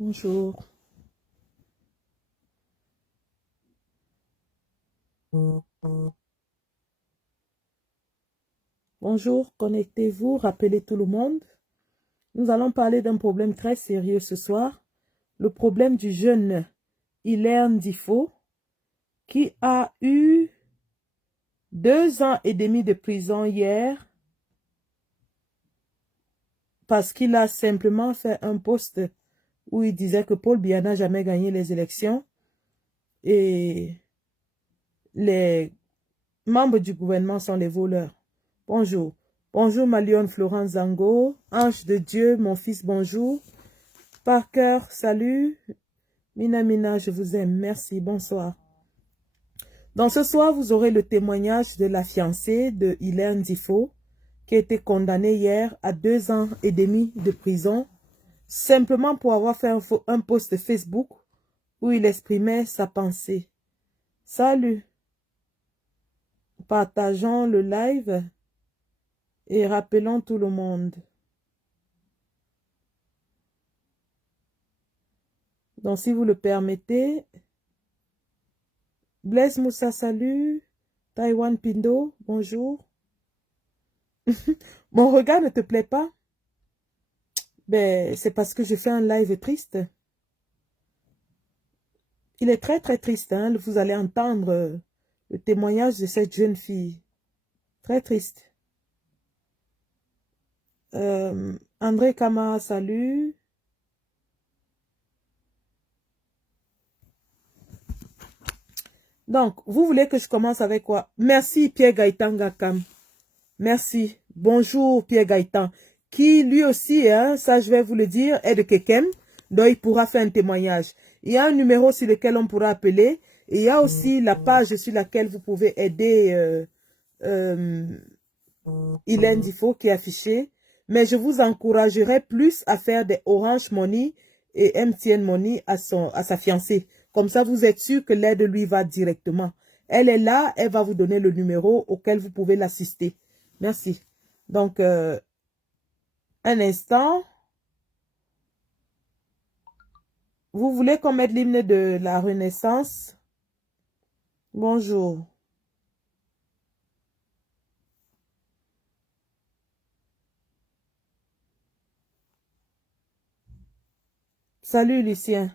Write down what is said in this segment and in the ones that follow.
Bonjour. Bonjour, connectez-vous, rappelez tout le monde. Nous allons parler d'un problème très sérieux ce soir. Le problème du jeune Hilaire Ndifo qui a eu 2 ans et demi de prison hier parce qu'il a simplement fait un post où il disait que Paul Biya n'a jamais gagné les élections et les membres du gouvernement sont les voleurs. Bonjour. Bonjour Malion Florence Zango. Ange de Dieu, mon fils, bonjour. Parker, salut. Mina, je vous aime. Merci, bonsoir. Donc ce soir, vous aurez le témoignage de la fiancée de Hilaire Ndifo qui a été condamnée hier à 2 ans et demi de prison simplement pour avoir fait un post Facebook où il exprimait sa pensée. Salut. Partageons le live et rappelons tout le monde. Donc, si vous le permettez, Blaise Moussa, salut. Taïwan Pindo, bonjour. Mon regard ne te plaît pas? Ben, c'est parce que je fais un live triste. Il est très, très triste, hein? Vous allez entendre le témoignage de cette jeune fille. Très triste. André Kama, salut. Donc, vous voulez que je commence avec quoi? Merci Pierre Gaëtan Gakam. Merci. Bonjour Pierre Gaëtan. Qui lui aussi, hein, ça je vais vous le dire, est de Kekem. Donc il pourra faire un témoignage. Il y a un numéro sur lequel on pourra appeler. Et il y a aussi la page sur laquelle vous pouvez aider Hilaire Ndifo qui est affiché. Mais je vous encouragerai plus à faire des Orange Money et MTN Money à sa fiancée. Comme ça, vous êtes sûr que l'aide lui va directement. Elle est là, elle va vous donner le numéro auquel vous pouvez l'assister. Merci. Donc, un instant. Vous voulez qu'on mette l'hymne de la Renaissance? Bonjour. Salut, Lucien.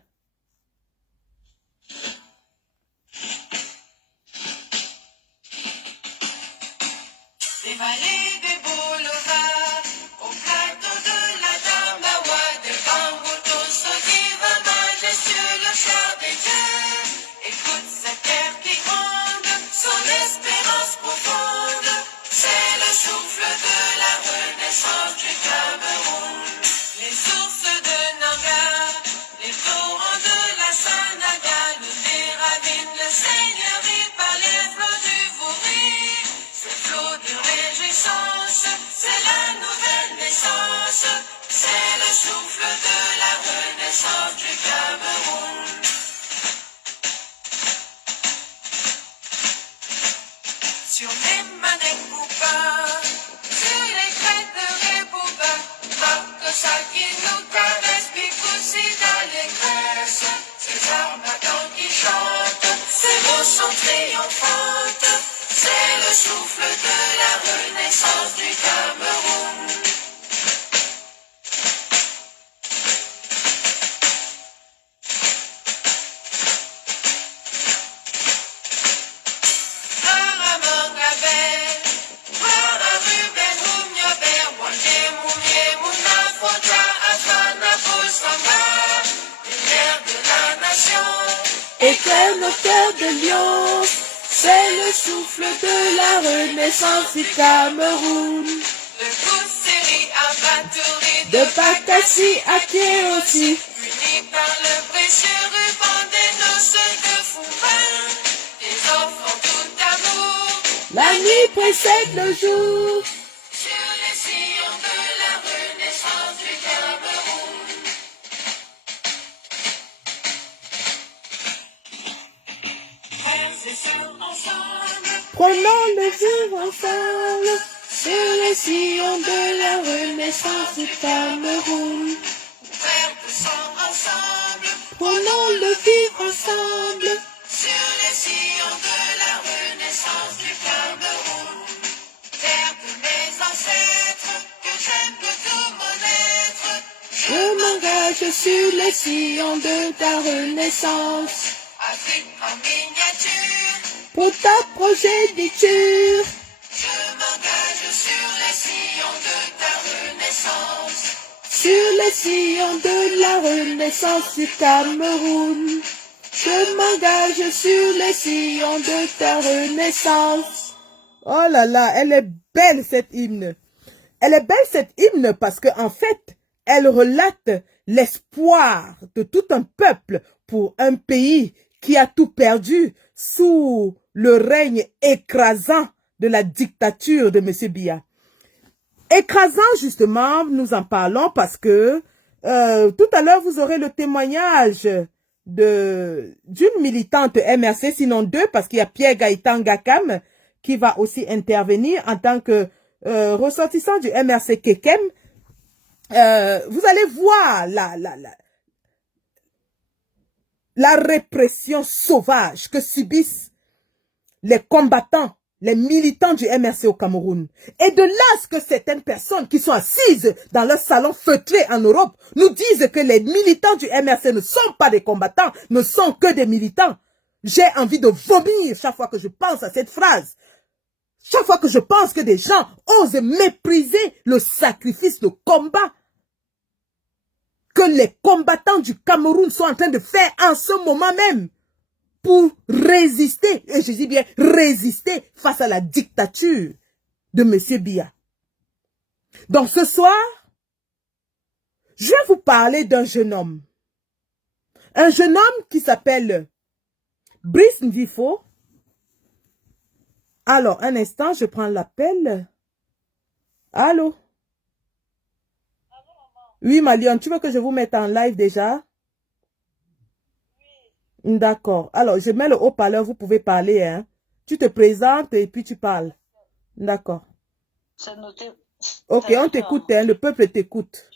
Des vallées, des boulevards, au plateau de la Damawa, des bamboutos, Sodiva, majestueux, le char des dieux. Écoute cette terre qui gronde, son espérance profonde, c'est le souffle de la renaissance du Cameroun. Les sources de Nanga, les torrents de la Sanaga, les ravines, le seigneurie par les flots du Vouri. C'est flot de réjouissance, c'est la nouvelle naissance, c'est le souffle de la renaissance du Cameroun. Sur les manèques Bouba, sur les crêtes de Rebouba, marque ça qui nous caresse, Picoussi d'allégresse, ces armatants qui chantent, ces mots sont triomphantes, c'est le souffle de la renaissance du Cameroun. Éclaire nos cœurs de lion, c'est le souffle de la renaissance du Cameroun. De Kousseri à Batouri, De Bakassi à Kéossi, unis par le précieux ruban des noces de Fourbin, des enfants tout amour, la nuit précède le jour. sur les sillons de la renaissance du Cameroun. Frères et sœurs ensemble, Prenons le vivre ensemble sur les sillons de la renaissance du Cameroun. frères de sang ensemble. Prenons le vivre ensemble. Sur les sillons de la renaissance du Cameroun, terre de mes ancêtres, que j'aime de tout mon être. Je m'engage sur les sillons de ta renaissance. Afrique en miniature, Pour ta progéniture. je m'engage sur les sillons de ta renaissance. Sur les sillons de la renaissance du Cameroun. Je m'engage sur les sillons de ta renaissance. Oh là là, elle est belle cette hymne. Elle est belle cette hymne parce que en fait, elle relate l'espoir de tout un peuple pour un pays qui a tout perdu sous le règne écrasant de la dictature de M. Biya. Écrasant, justement, nous en parlons parce que tout à l'heure, vous aurez le témoignage d'une militante MRC, sinon deux, parce qu'il y a Pierre Gaëtan Gakam qui va aussi intervenir en tant que ressortissant du MRC Kekem. Vous allez voir la répression sauvage que subissent les combattants, les militants du MRC au Cameroun. Et de là ce que certaines personnes qui sont assises dans leur salon feutré en Europe nous disent que les militants du MRC ne sont pas des combattants, ne sont que des militants. J'ai envie de vomir chaque fois que je pense à cette phrase. Chaque fois que je pense que des gens osent mépriser le sacrifice, le combat que les combattants du Cameroun sont en train de faire en ce moment même pour résister, et je dis bien résister face à la dictature de M. Biya. Donc ce soir, je vais vous parler d'un jeune homme. Un jeune homme qui s'appelle Brice Ndifo. Alors, un instant, je prends l'appel. Allô? Oui, Malion, tu veux que je vous mette en live déjà? D'accord. Alors, je mets le haut-parleur, vous pouvez parler, hein. Tu te présentes et puis tu parles. D'accord. C'est noté. Ok, on t'écoute, hein, le peuple t'écoute.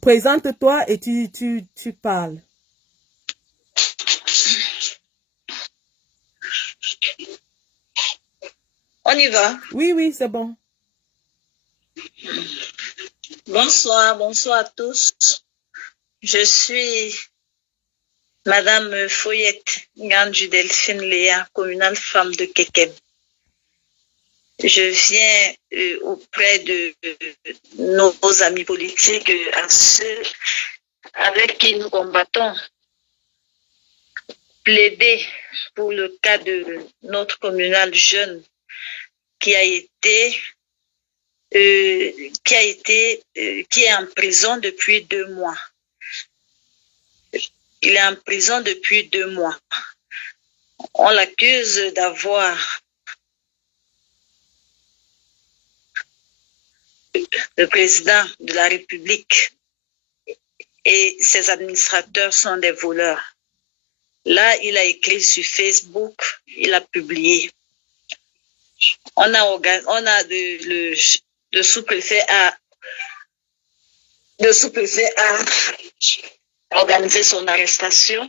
Présente-toi et tu parles. On y va. Oui, oui, c'est bon. Bonsoir, bonsoir à tous. Je suis Madame Foyette Gandu Delphine Léa, communale femme de Kekem. Je viens auprès de nos amis politiques, à ceux avec qui nous combattons, plaider pour le cas de notre communal jeune qui est en prison depuis 2 mois. Il est en prison depuis 2 mois. On l'accuse d'avoir le président de la République et ses administrateurs sont des voleurs. Là, il a écrit sur Facebook, il a publié. On a le sous-préfet a organisé son arrestation.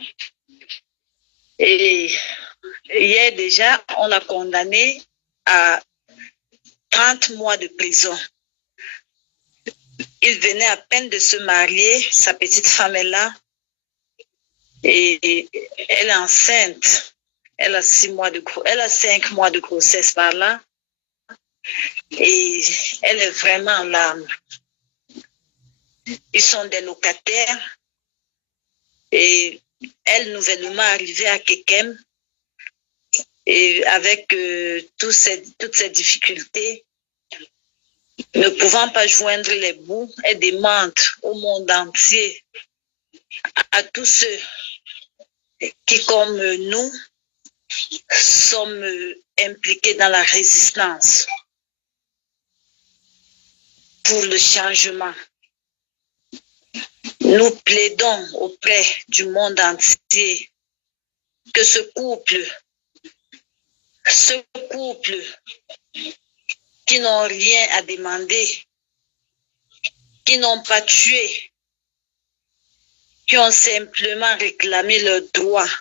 Et hier déjà, on l'a condamné à 30 mois de prison. Il venait à peine de se marier, sa petite femme est là, et elle est enceinte. Elle a 5 mois de grossesse par là, et elle est vraiment en larmes. Ils sont des locataires, et elle nouvellement arrivée à Kekem, et avec toutes ces difficultés, ne pouvant pas joindre les bouts, elle demande au monde entier, à tous ceux qui, comme nous, sommes impliqués dans la résistance pour le changement. Nous plaidons auprès du monde entier que ce couple qui n'ont rien à demander, qui n'ont pas tué, qui ont simplement réclamé leurs droits,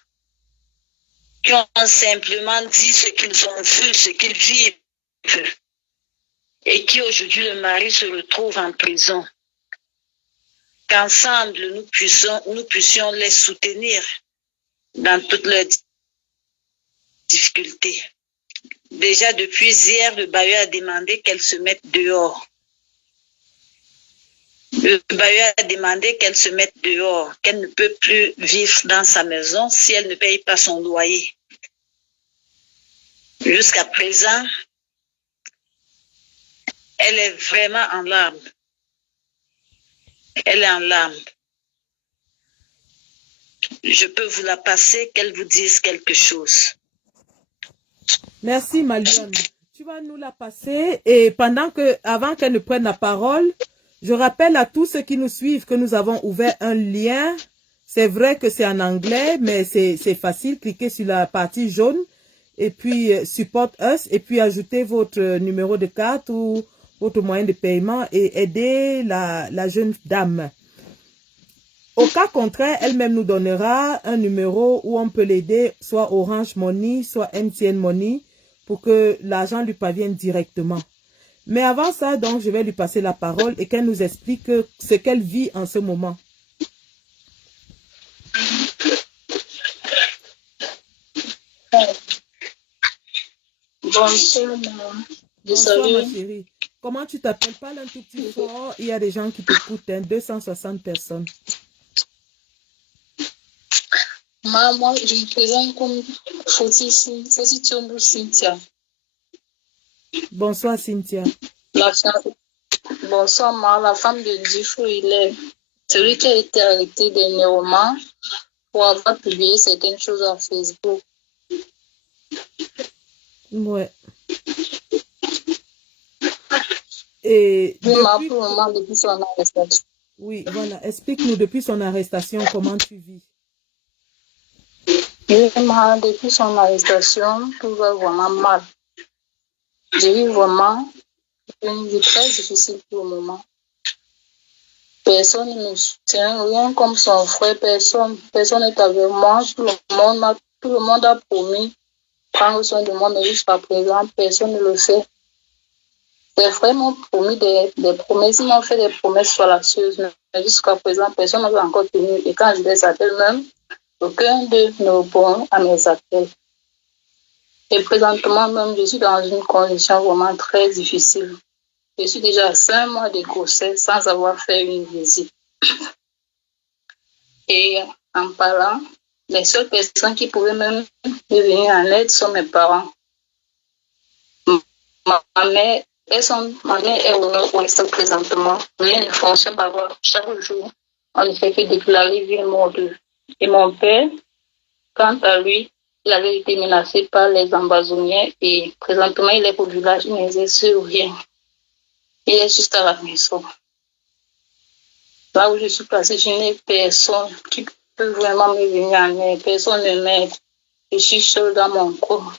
qui ont simplement dit ce qu'ils ont vu, ce qu'ils vivent, et qui aujourd'hui le mari se retrouve en prison. Qu'ensemble nous puissions les soutenir dans toutes leurs difficultés. Déjà depuis hier, le bailleur a demandé qu'elle se mette dehors. Le bailleur a demandé qu'elle se mette dehors, qu'elle ne peut plus vivre dans sa maison si elle ne paye pas son loyer. Jusqu'à présent, elle est vraiment en larmes. Elle est en larmes. Je peux vous la passer, qu'elle vous dise quelque chose. Merci, Maliane. Tu vas nous la passer et avant qu'elle ne prenne la parole, je rappelle à tous ceux qui nous suivent que nous avons ouvert un lien. C'est vrai que c'est en anglais, mais c'est facile. Cliquez sur la partie jaune et puis Support Us et puis ajoutez votre numéro de carte ou votre moyen de paiement et aider la jeune dame. Au cas contraire, elle-même nous donnera un numéro où on peut l'aider, soit Orange Money, soit MTN Money, pour que l'argent lui parvienne directement. Mais avant ça, donc, je vais lui passer la parole et qu'elle nous explique ce qu'elle vit en ce moment. Bonsoir, Bonsoir, ma chérie. Comment tu t'appelles? Parle un tout petit fort. Il y a des gens qui t'écoutent, 260 personnes. Maman, je me présente comme Foti Tiombo Cynthia. Bonsoir, Cynthia. Bonsoir, maman, la femme de Difo, il est celui qui a été arrêté dernièrement pour avoir publié certaines choses à Facebook. Ouais. Et depuis son arrestation. Oui, voilà. Explique-nous depuis son arrestation, comment tu vis. Depuis son arrestation, tout va vraiment mal. J'ai eu vraiment une vie très difficile pour le moment. Personne ne me soutient, rien comme son frère, personne n'est avec moi. Tout le monde a promis prendre soin de moi, mais jusqu'à présent, personne ne le fait. Les frères m'ont promis des promesses, ils m'ont fait des promesses fallacieuses, mais jusqu'à présent, personne n'a encore tenu. Et quand je les appelle même, aucun d'eux ne répond à mes appels. Et présentement, même, je suis dans une condition vraiment très difficile. Je suis déjà à 5 mois de grossesse sans avoir fait une visite. Et en parlant, les seules personnes qui pouvaient même me venir en aide sont mes parents. Ma mère est au nord-ouest présentement. Rien ne fonctionne pas. Chaque jour, on ne fait que déclarer vie mort. Et mon père, quant à lui, il avait été menacé par les ambazoniens et présentement, il est au village, il n'exerce rien. Il est juste à la maison. Là où je suis placée, je n'ai personne qui peut vraiment me venir en aide. Personne ne m'aide. Je suis seule dans mon corps.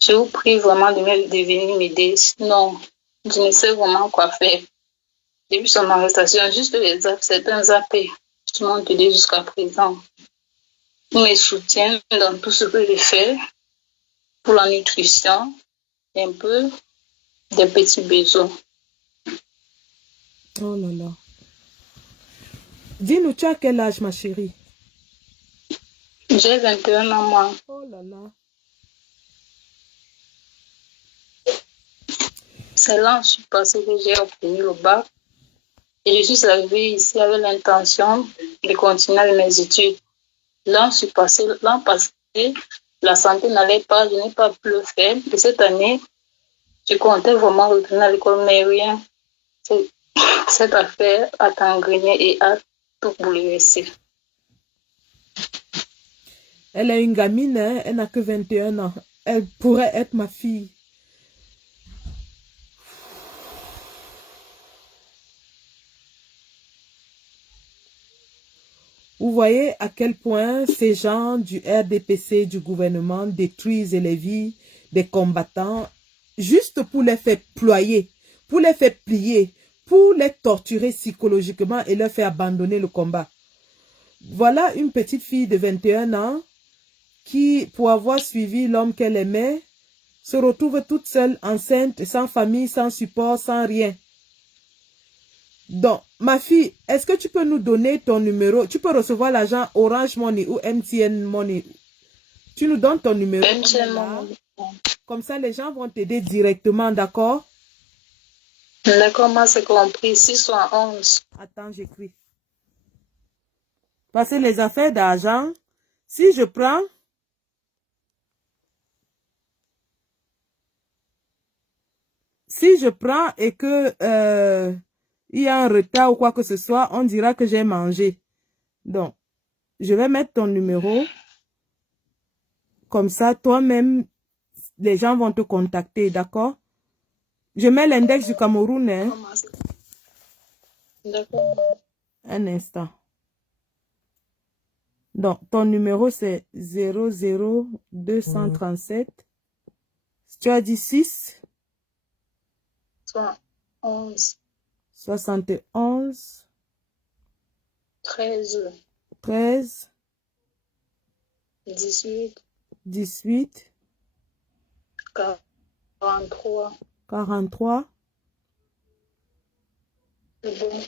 Je vous prie vraiment de venir m'aider. Sinon, je ne sais vraiment quoi faire. Depuis son arrestation, juste certains appels qui m'ont aidé jusqu'à présent. Ils me soutiennent dans tout ce que je fais pour la nutrition, un peu des petits besoins. Oh là là. Dis-nous, tu as quel âge, ma chérie? J'ai 21 ans, moi. Oh là là. C'est là que je suis passée que j'ai obtenu le bac. Et je suis arrivée ici avec l'intention de continuer avec mes études. L'an passé, la santé n'allait pas, je n'ai pas pu le faire. Et cette année, je comptais vraiment retourner à l'école, mais rien. Cette affaire a gangréné et a tout bouleversé. Elle est une gamine, hein? Elle n'a que 21 ans. Elle pourrait être ma fille. Vous voyez à quel point ces gens du RDPC, du gouvernement, détruisent les vies des combattants juste pour les faire ployer, pour les faire plier, pour les torturer psychologiquement et leur faire abandonner le combat. Voilà une petite fille de 21 ans qui, pour avoir suivi l'homme qu'elle aimait, se retrouve toute seule, enceinte, sans famille, sans support, sans rien. Donc, ma fille, est-ce que tu peux nous donner ton numéro? Tu peux recevoir l'argent Orange Money ou MTN Money. Tu nous donnes ton numéro. MTN Money. Comme ça, les gens vont t'aider directement, d'accord? D'accord, moi c'est compris. 611. Attends, j'écris. Parce que les affaires d'argent, si je prends... Si je prends et que il y a un retard ou quoi que ce soit, on dira que j'ai mangé. Donc, je vais mettre ton numéro. Comme ça, toi-même, les gens vont te contacter, d'accord? Je mets l'index du Cameroun, hein? D'accord. Un instant. Donc, ton numéro, c'est 00237. Tu as dit 6? 11. 71. 13. 13. 18. 18. 43. 43. C'est bon.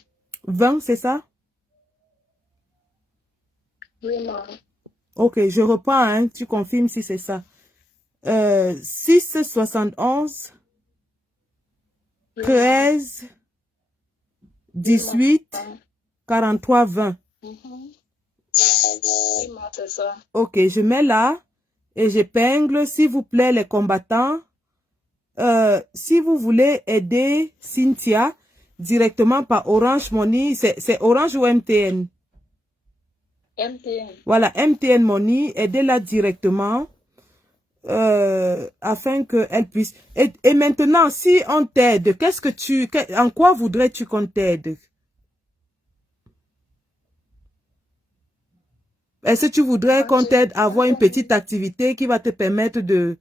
20, c'est ça? Oui, maman. Ok, je reprends, hein, tu confirmes si c'est ça. 6, 71, 13, 18, 43, 20. Oui, maman, c'est ça. Ok, je mets là et j'épingle, s'il vous plaît, les combattants. Si vous voulez aider Cynthia directement par Orange Money, c'est Orange ou MTN? MTN. Voilà, MTN Money, aidez-la directement afin qu'elle puisse... Et maintenant, si on t'aide, en quoi voudrais-tu qu'on t'aide? Est-ce que tu voudrais qu'on t'aide à avoir une petite activité qui va te permettre de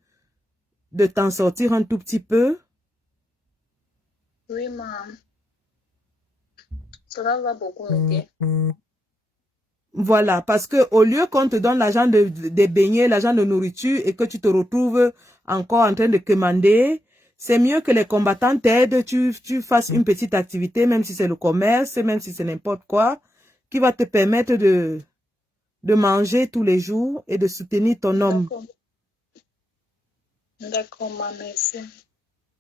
t'en sortir un tout petit peu? Oui, maman. Cela va beaucoup m'aider. Voilà, parce que au lieu qu'on te donne l'argent des beignets, l'argent de nourriture et que tu te retrouves encore en train de commander, c'est mieux que les combattants t'aident, tu fasses une petite activité, même si c'est le commerce, même si c'est n'importe quoi, qui va te permettre de manger tous les jours et de soutenir ton homme. D'accord, maman, merci.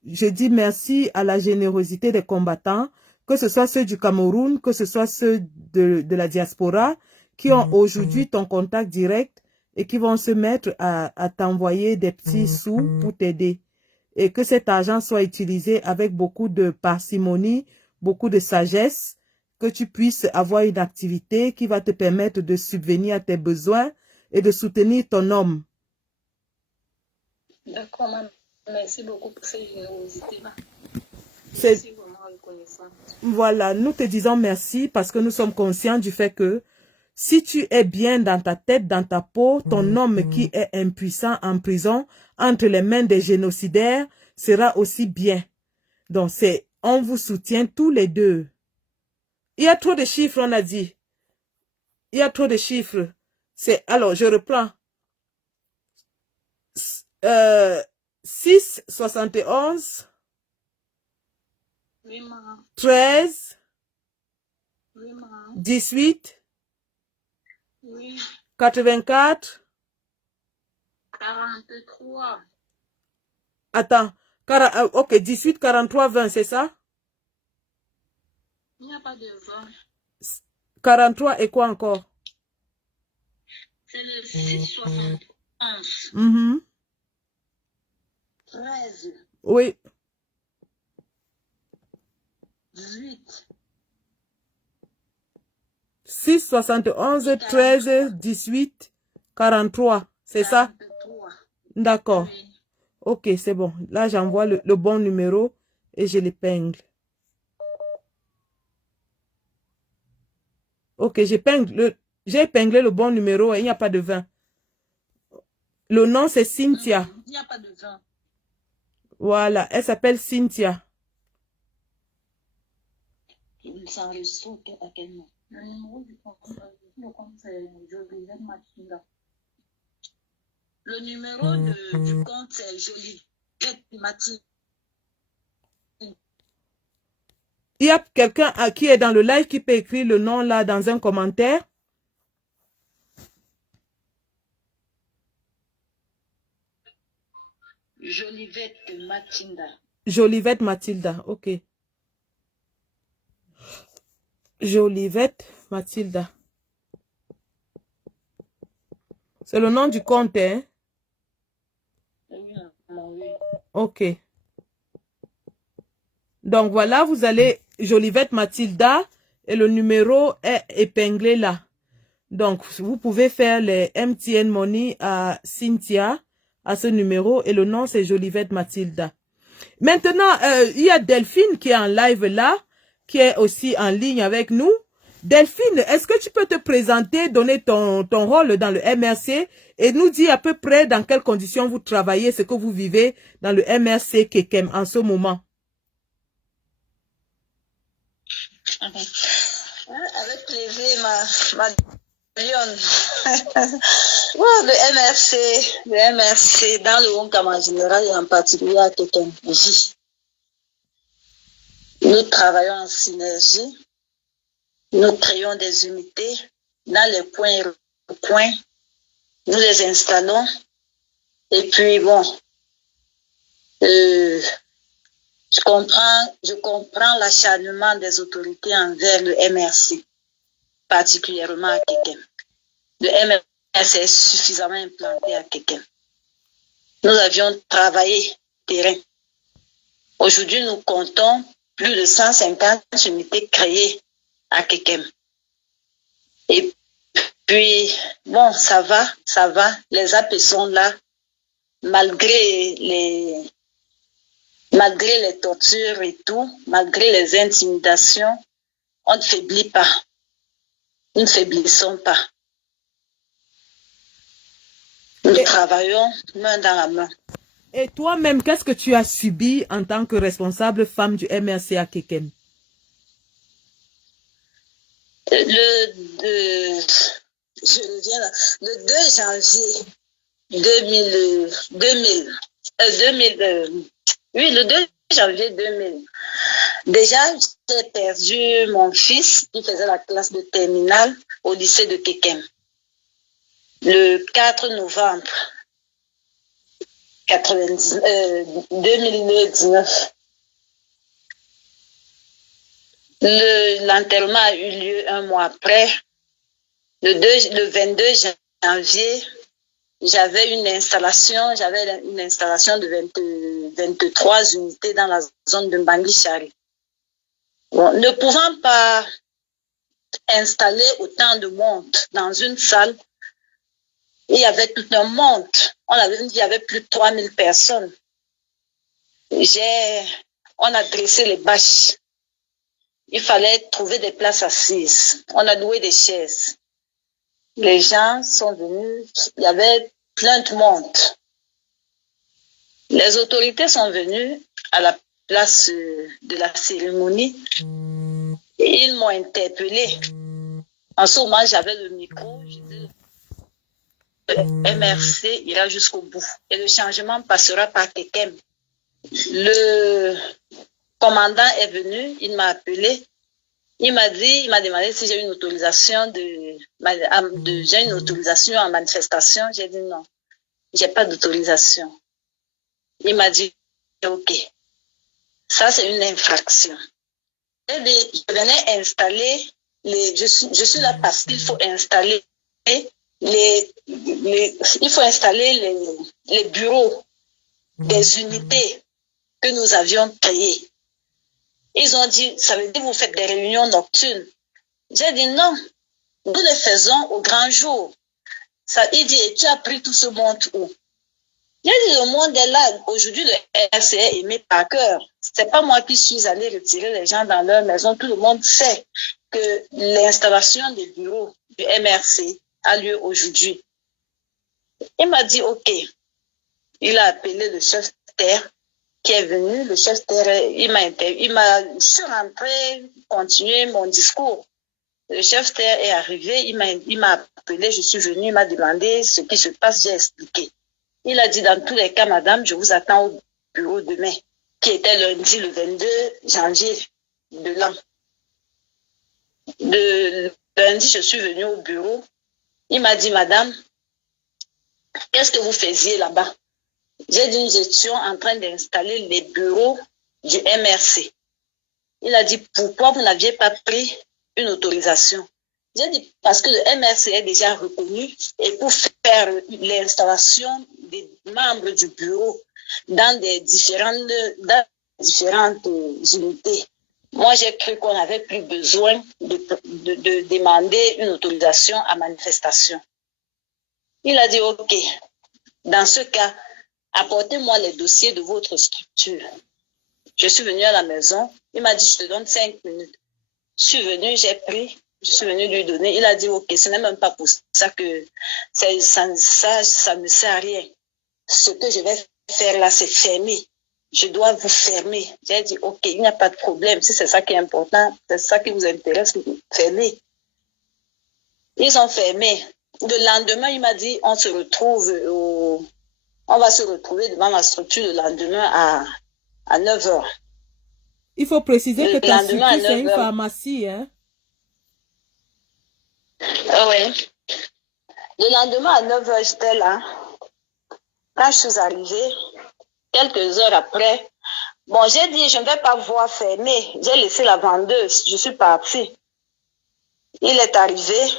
Je dis merci à la générosité des combattants, que ce soit ceux du Cameroun, que ce soit ceux de la diaspora, qui ont aujourd'hui ton contact direct et qui vont se mettre à t'envoyer des petits sous pour t'aider. Et que cet argent soit utilisé avec beaucoup de parcimonie, beaucoup de sagesse, que tu puisses avoir une activité qui va te permettre de subvenir à tes besoins et de soutenir ton homme. D'accord, maman. Merci beaucoup pour cette générosité-là. C'est... Je suis vraiment reconnaissante. Voilà, nous te disons merci parce que nous sommes conscients du fait que si tu es bien dans ta tête, dans ta peau, ton homme qui est impuissant en prison, entre les mains des génocidaires, sera aussi bien. Donc, on vous soutient tous les deux. Il y a trop de chiffres, on a dit. Il y a trop de chiffres. Alors, je reprends. 6, 71, Oui, maman. 13, Oui, maman. 18, Oui. 84. 43. Attends. Ok, 18, 43, 20, c'est ça? Il n'y a pas de 20. 43 et quoi encore? C'est le 671. 13. Oui. 18. 6, 71, 13, 18, 43. C'est ça? 43. D'accord. Oui. Ok, c'est bon. Là, j'envoie le bon numéro et je l'épingle. Ok, j'ai épinglé le bon numéro et il n'y a pas de 20. Le nom, c'est Cynthia. Il n'y a pas de 20. Voilà, elle s'appelle Cynthia. Il s'enregistre à quel nom? Le numéro du compte, c'est Jolivet Machinda. Le numéro du compte, c'est Jolivet Mathilda. Il y a quelqu'un qui est dans le live qui peut écrire le nom là dans un commentaire. Jolivet Mathilda. Jolivet Mathilda, ok. Jolivet Mathilda. C'est le nom du compte, hein? Oui. Ok. Donc voilà, vous allez Jolivet Mathilda et le numéro est épinglé là. Donc vous pouvez faire les MTN Money à Cynthia à ce numéro et le nom c'est Jolivet Mathilda. Maintenant, il y a Delphine qui est en live là, qui est aussi en ligne avec nous. Delphine, est-ce que tu peux te présenter, donner ton rôle dans le MRC et nous dire à peu près dans quelles conditions vous travaillez, ce que vous vivez dans le MRC Kekem en ce moment? Avec plaisir, ma Lyon. Le MRC, dans le Wonkam en général et en particulier à Kekem. Nous travaillons en synergie. Nous créons des unités dans les coins et recoins. Nous les installons. Et puis, bon, je comprends l'acharnement des autorités envers le MRC, particulièrement à Kekem. Le MRC est suffisamment implanté à Kekem. Nous avions travaillé terrain. Aujourd'hui, nous comptons plus de 150 unités créées à Kekem. Et puis, bon, ça va. Les appels sont là, malgré les tortures et tout, malgré les intimidations, on ne faiblit pas. Nous ne faiblissons pas. Nous travaillons main dans la main. Et toi-même, qu'est-ce que tu as subi en tant que responsable femme du MRC à Kekem? Le 2 janvier 2000. Déjà, j'ai perdu mon fils qui faisait la classe de terminale au lycée de Kekem. Le 4 novembre 2019. L'enterrement a eu lieu un mois après. Le 22 janvier, j'avais une installation de 23 unités dans la zone de Mbangui-Chari. Bon, ne pouvant pas installer autant de monde dans une salle, il y avait tout un monde. Il y avait plus de 3000 personnes. On a dressé les bâches. Il fallait trouver des places assises. On a loué des chaises. Les gens sont venus. Il y avait plein de monde. Les autorités sont venues à la place de la cérémonie et ils m'ont interpellé. En ce moment, j'avais le micro. Je disais, le MRC ira jusqu'au bout et le changement passera par Kekem. Le commandant est venu, il m'a appelé. Il m'a demandé si j'ai une autorisation j'ai une autorisation en manifestation. J'ai dit non, j'ai pas d'autorisation. Il m'a dit ok, ça c'est une infraction. Je venais installer je suis là parce qu'il faut installer les bureaux des unités que nous avions créées. Ils ont dit, ça veut dire que vous faites des réunions nocturnes. J'ai dit non, nous les faisons au grand jour. Il dit, et tu as pris tout ce monde où? J'ai dit, le monde est là. Aujourd'hui, le RCA est aimé par cœur. C'est pas moi qui suis allé retirer les gens dans leur maison. Tout le monde sait que l'installation des bureaux du MRC a lieu aujourd'hui. Il m'a dit, ok. Il a appelé le chef de terre. qui est venu, le chef terre, je suis rentrée, continué mon discours. Le chef terre est arrivé, il m'a appelé, je suis venue, il m'a demandé ce qui se passe, j'ai expliqué. Il a dit, dans tous les cas, madame, je vous attends au bureau demain, qui était lundi, le 22 janvier de l'an. De lundi, je suis venue au bureau. Il m'a dit, madame, qu'est-ce que vous faisiez là-bas? J'ai dit, nous étions en train d'installer les bureaux du MRC. Il a dit, pourquoi vous n'aviez pas pris une autorisation? J'ai dit, parce que le MRC est déjà reconnu et pour faire l'installation des membres du bureau dans différentes unités, moi j'ai cru qu'on n'avait plus besoin de demander une autorisation à manifestation. Il a dit, ok, dans ce cas, apportez-moi les dossiers de votre structure. Je suis venue à la maison, il m'a dit, je te donne 5 minutes. Je suis venue, j'ai pris, je suis venue lui donner. Il a dit, ok, ce n'est même pas pour ça que ça ne sert à rien. Ce que je vais faire là, c'est fermer. Je dois vous fermer. J'ai dit, ok, il n'y a pas de problème. Si c'est ça qui est important, c'est ça qui vous intéresse, fermez. Ils ont fermé. Le lendemain, il m'a dit, on va se retrouver devant la structure le lendemain à 9h. Il faut préciser que ta structure, c'est une 9h. pharmacie, hein? Ah ouais. Le lendemain à 9h, j'étais là. Quand je suis arrivée, quelques heures après, bon, j'ai dit, je ne vais pas voir fermer. J'ai laissé la vendeuse. Je suis partie. Il est arrivé.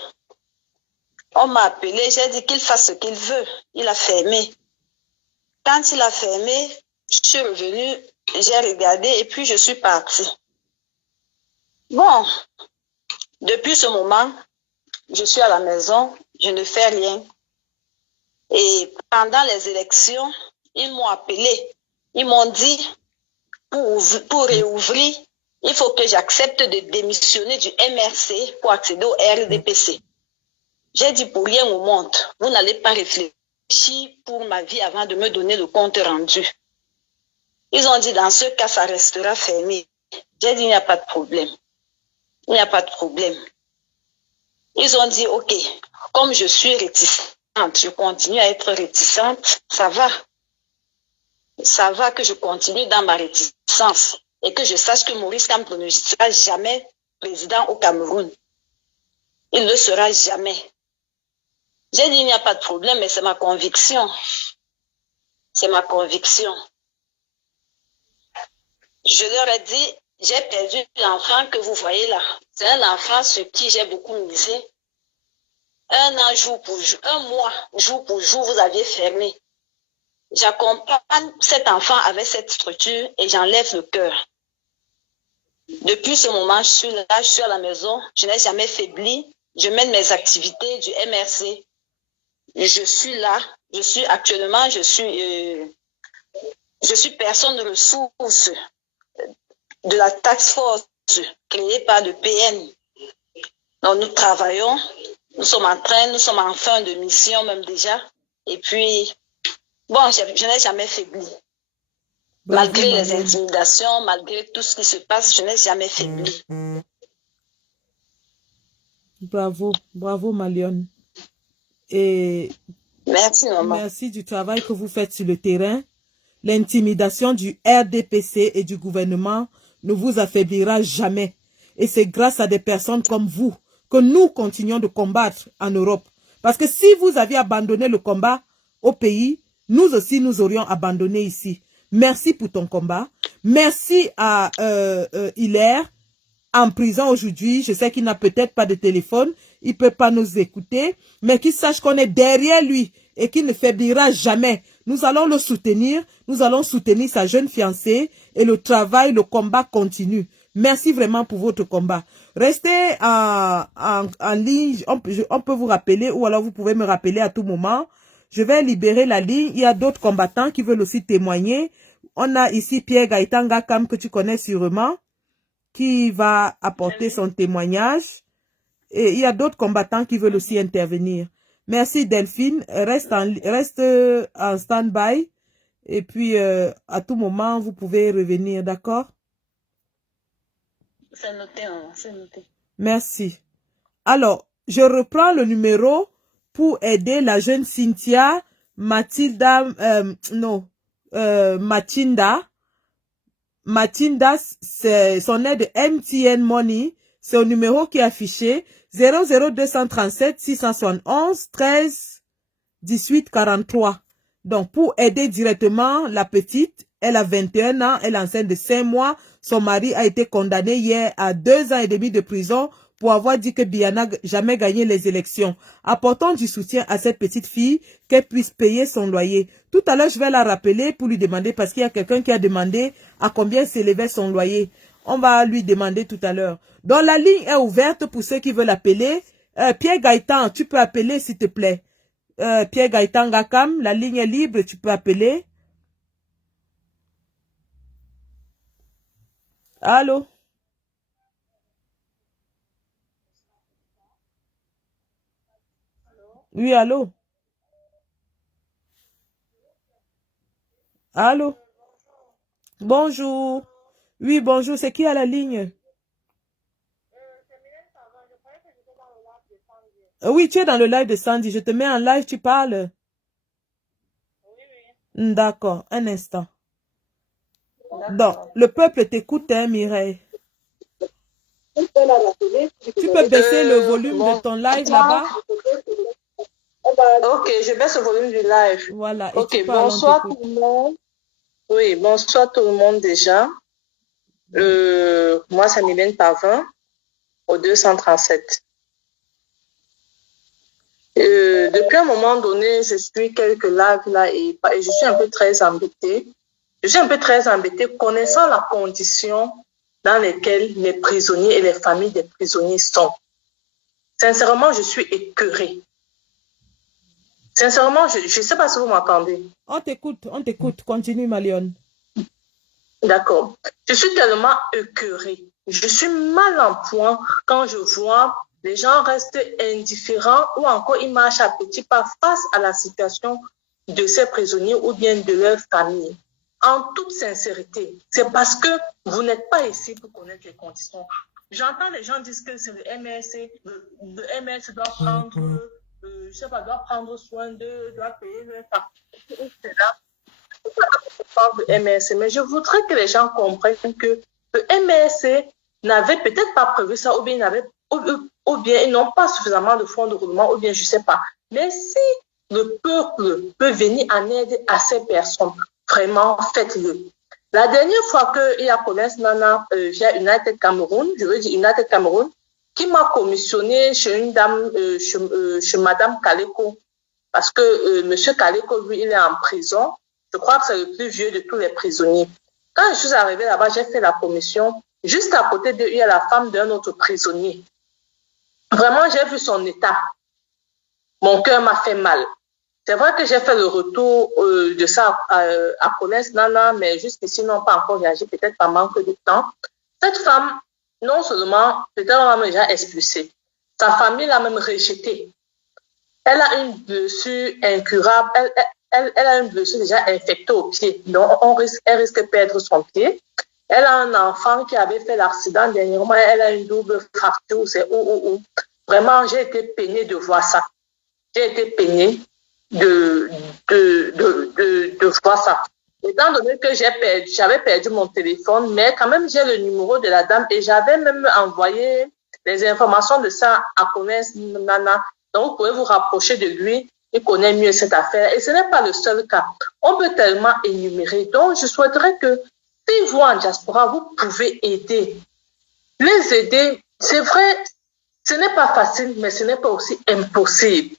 On m'a appelé. J'ai dit qu'il fasse ce qu'il veut. Il a fermé. Quand il a fermé, je suis revenue, j'ai regardé et puis je suis partie. Bon, depuis ce moment, je suis à la maison, je ne fais rien. Et pendant les élections, ils m'ont appelé. Ils m'ont dit, pour réouvrir, il faut que j'accepte de démissionner du MRC pour accéder au RDPC. J'ai dit, pour rien au monde, vous n'allez pas réfléchir pour ma vie avant de me donner le compte rendu. Ils ont dit, dans ce cas, ça restera fermé. J'ai dit, il n'y a pas de problème. Il n'y a pas de problème. Ils ont dit, ok, comme je suis réticente, je continue à être réticente, ça va. Ça va que je continue dans ma réticence et que je sache que Maurice Kamto ne sera jamais président au Cameroun. Il ne le sera jamais. J'ai dit, il n'y a pas de problème, mais c'est ma conviction. C'est ma conviction. Je leur ai dit, j'ai perdu l'enfant que vous voyez là. C'est un enfant sur qui j'ai beaucoup misé. Un an, jour pour jour, un mois, jour pour jour, vous aviez fermé. J'accompagne cet enfant avec cette structure et j'enlève le cœur. Depuis ce moment, je suis là, je suis à la maison, je n'ai jamais faibli. Je mène mes activités du MRC. Je suis là, je suis personne ressource de la task force créée par le PM. Donc nous travaillons, nous sommes en fin de mission même déjà. Et puis, bon, je n'ai jamais faibli. Bravo, Malgré les Marianne. intimidations, malgré tout ce qui se passe, je n'ai jamais faibli. Bravo, bravo, Marianne. Et Merci, maman. merci du travail que vous faites sur le terrain. L'intimidation du RDPC et du gouvernement ne vous affaiblira jamais. Et c'est grâce à des personnes comme vous que nous continuons de combattre en Europe. Parce que si vous aviez abandonné le combat au pays, nous aussi nous aurions abandonné ici. Merci pour ton combat. Merci à Hilaire, en prison aujourd'hui. Je sais qu'il n'a peut-être pas de téléphone, il ne peut pas nous écouter, mais qu'il sache qu'on est derrière lui et qu'il ne faiblira jamais. Nous allons le soutenir, nous allons soutenir sa jeune fiancée et le travail, le combat continue. Merci vraiment pour votre combat. Restez en ligne, on peut vous rappeler ou alors vous pouvez me rappeler à tout moment. Je vais libérer la ligne. Il y a d'autres combattants qui veulent aussi témoigner. On a ici Pierre Gaëtan Gakam que tu connais sûrement, qui va apporter son témoignage. Et il y a d'autres combattants qui veulent aussi intervenir. Merci Delphine. Reste en stand-by. Et puis, à tout moment, vous pouvez revenir, d'accord? C'est noté, hein, c'est noté. Merci. Alors, je reprends le numéro pour aider la jeune Cynthia Mathilda, Matinda. Matinda, son aide MTN Money. C'est au numéro qui est affiché 00237 671 13 18 43. Donc, pour aider directement la petite, elle a 21 ans, elle est enceinte de 5 mois. Son mari a été condamné hier à 2 ans et demi de prison pour avoir dit que Biana n'a jamais gagné les élections. Apportons du soutien à cette petite fille, qu'elle puisse payer son loyer. Tout à l'heure, je vais la rappeler pour lui demander, parce qu'il y a quelqu'un qui a demandé à combien s'élevait son loyer. On va lui demander tout à l'heure. Donc, la ligne est ouverte pour ceux qui veulent appeler. Pierre Gaëtan, tu peux appeler, s'il te plaît. Pierre Gaëtan Gakam, la ligne est libre, tu peux appeler. Allô? Oui, allô? Allô? Bonjour. Oui, bonjour, c'est qui à la ligne? Oui, tu es dans le live de Sandy. Je te mets en live, tu parles. D'accord, un instant. Donc, le peuple t'écoute, hein, Mireille. Tu peux baisser le volume de ton live là-bas? Ok, je baisse le volume du live. Voilà. Et Ok, tu parles, bonsoir tout le monde. Oui, bonsoir tout le monde déjà. Moi, c'est Mylène Pavin, au 237. Depuis un moment donné, je suis quelques lives là et je suis un peu très embêtée. Je suis un peu très embêtée connaissant la condition dans laquelle les prisonniers et les familles des prisonniers sont. Sincèrement, je suis écœurée. Sincèrement, je ne sais pas si vous m'entendez. On t'écoute. Continue, Malion. D'accord. Je suis tellement écœurée. Je suis mal en point quand je vois les gens restent indifférents ou encore ils marchent à petits pas face à la situation de ces prisonniers ou bien de leur famille. En toute sincérité, c'est parce que vous n'êtes pas ici pour connaître les conditions. J'entends les gens dire que c'est le MRC, le MRC doit prendre, je sais pas, doit prendre soin d'eux, doit payer leur facture, etc. De MRC, mais je voudrais que les gens comprennent que le MRC n'avait peut-être pas prévu ça, ou bien ils n'ont pas suffisamment de fonds de roulement, ou bien je ne sais pas. Mais si le peuple peut venir en aide à ces personnes, vraiment, faites-le. La dernière fois qu'il y a Collins Nana via United Cameroun, je veux dire United Cameroun, qui m'a commissionné chez une dame, chez Madame Kaleko, parce que Monsieur Kaleko, lui, il est en prison. Je crois que c'est le plus vieux de tous les prisonniers. Quand je suis arrivée là-bas, j'ai fait la commission. Juste à côté d'eux, il y a la femme d'un autre prisonnier. Vraiment, j'ai vu son état. Mon cœur m'a fait mal. C'est vrai que j'ai fait le retour de ça à Collins Nana, mais jusqu'ici, ils n'ont pas encore réagi, peut-être par manque de temps. Cette femme, non seulement, peut-être on l'a déjà expulsée, sa famille l'a même rejetée. Elle a une blessure incurable. Elle a une blessure déjà infectée au pied. Donc, elle risque de perdre son pied. Elle a un enfant qui avait fait l'accident dernièrement. Elle a une double fracture. C'est Vraiment, j'ai été peinée de voir ça. J'ai été peinée de voir ça. Étant donné que j'avais perdu mon téléphone, mais quand même, j'ai le numéro de la dame et j'avais même envoyé les informations de ça à Collins Nana. Donc, vous pouvez vous rapprocher de lui. Il connaît mieux cette affaire. Et ce n'est pas le seul cas. On peut tellement énumérer. Donc, je souhaiterais que si vous, en diaspora, vous pouvez aider. Les aider, c'est vrai, ce n'est pas facile, mais ce n'est pas aussi impossible.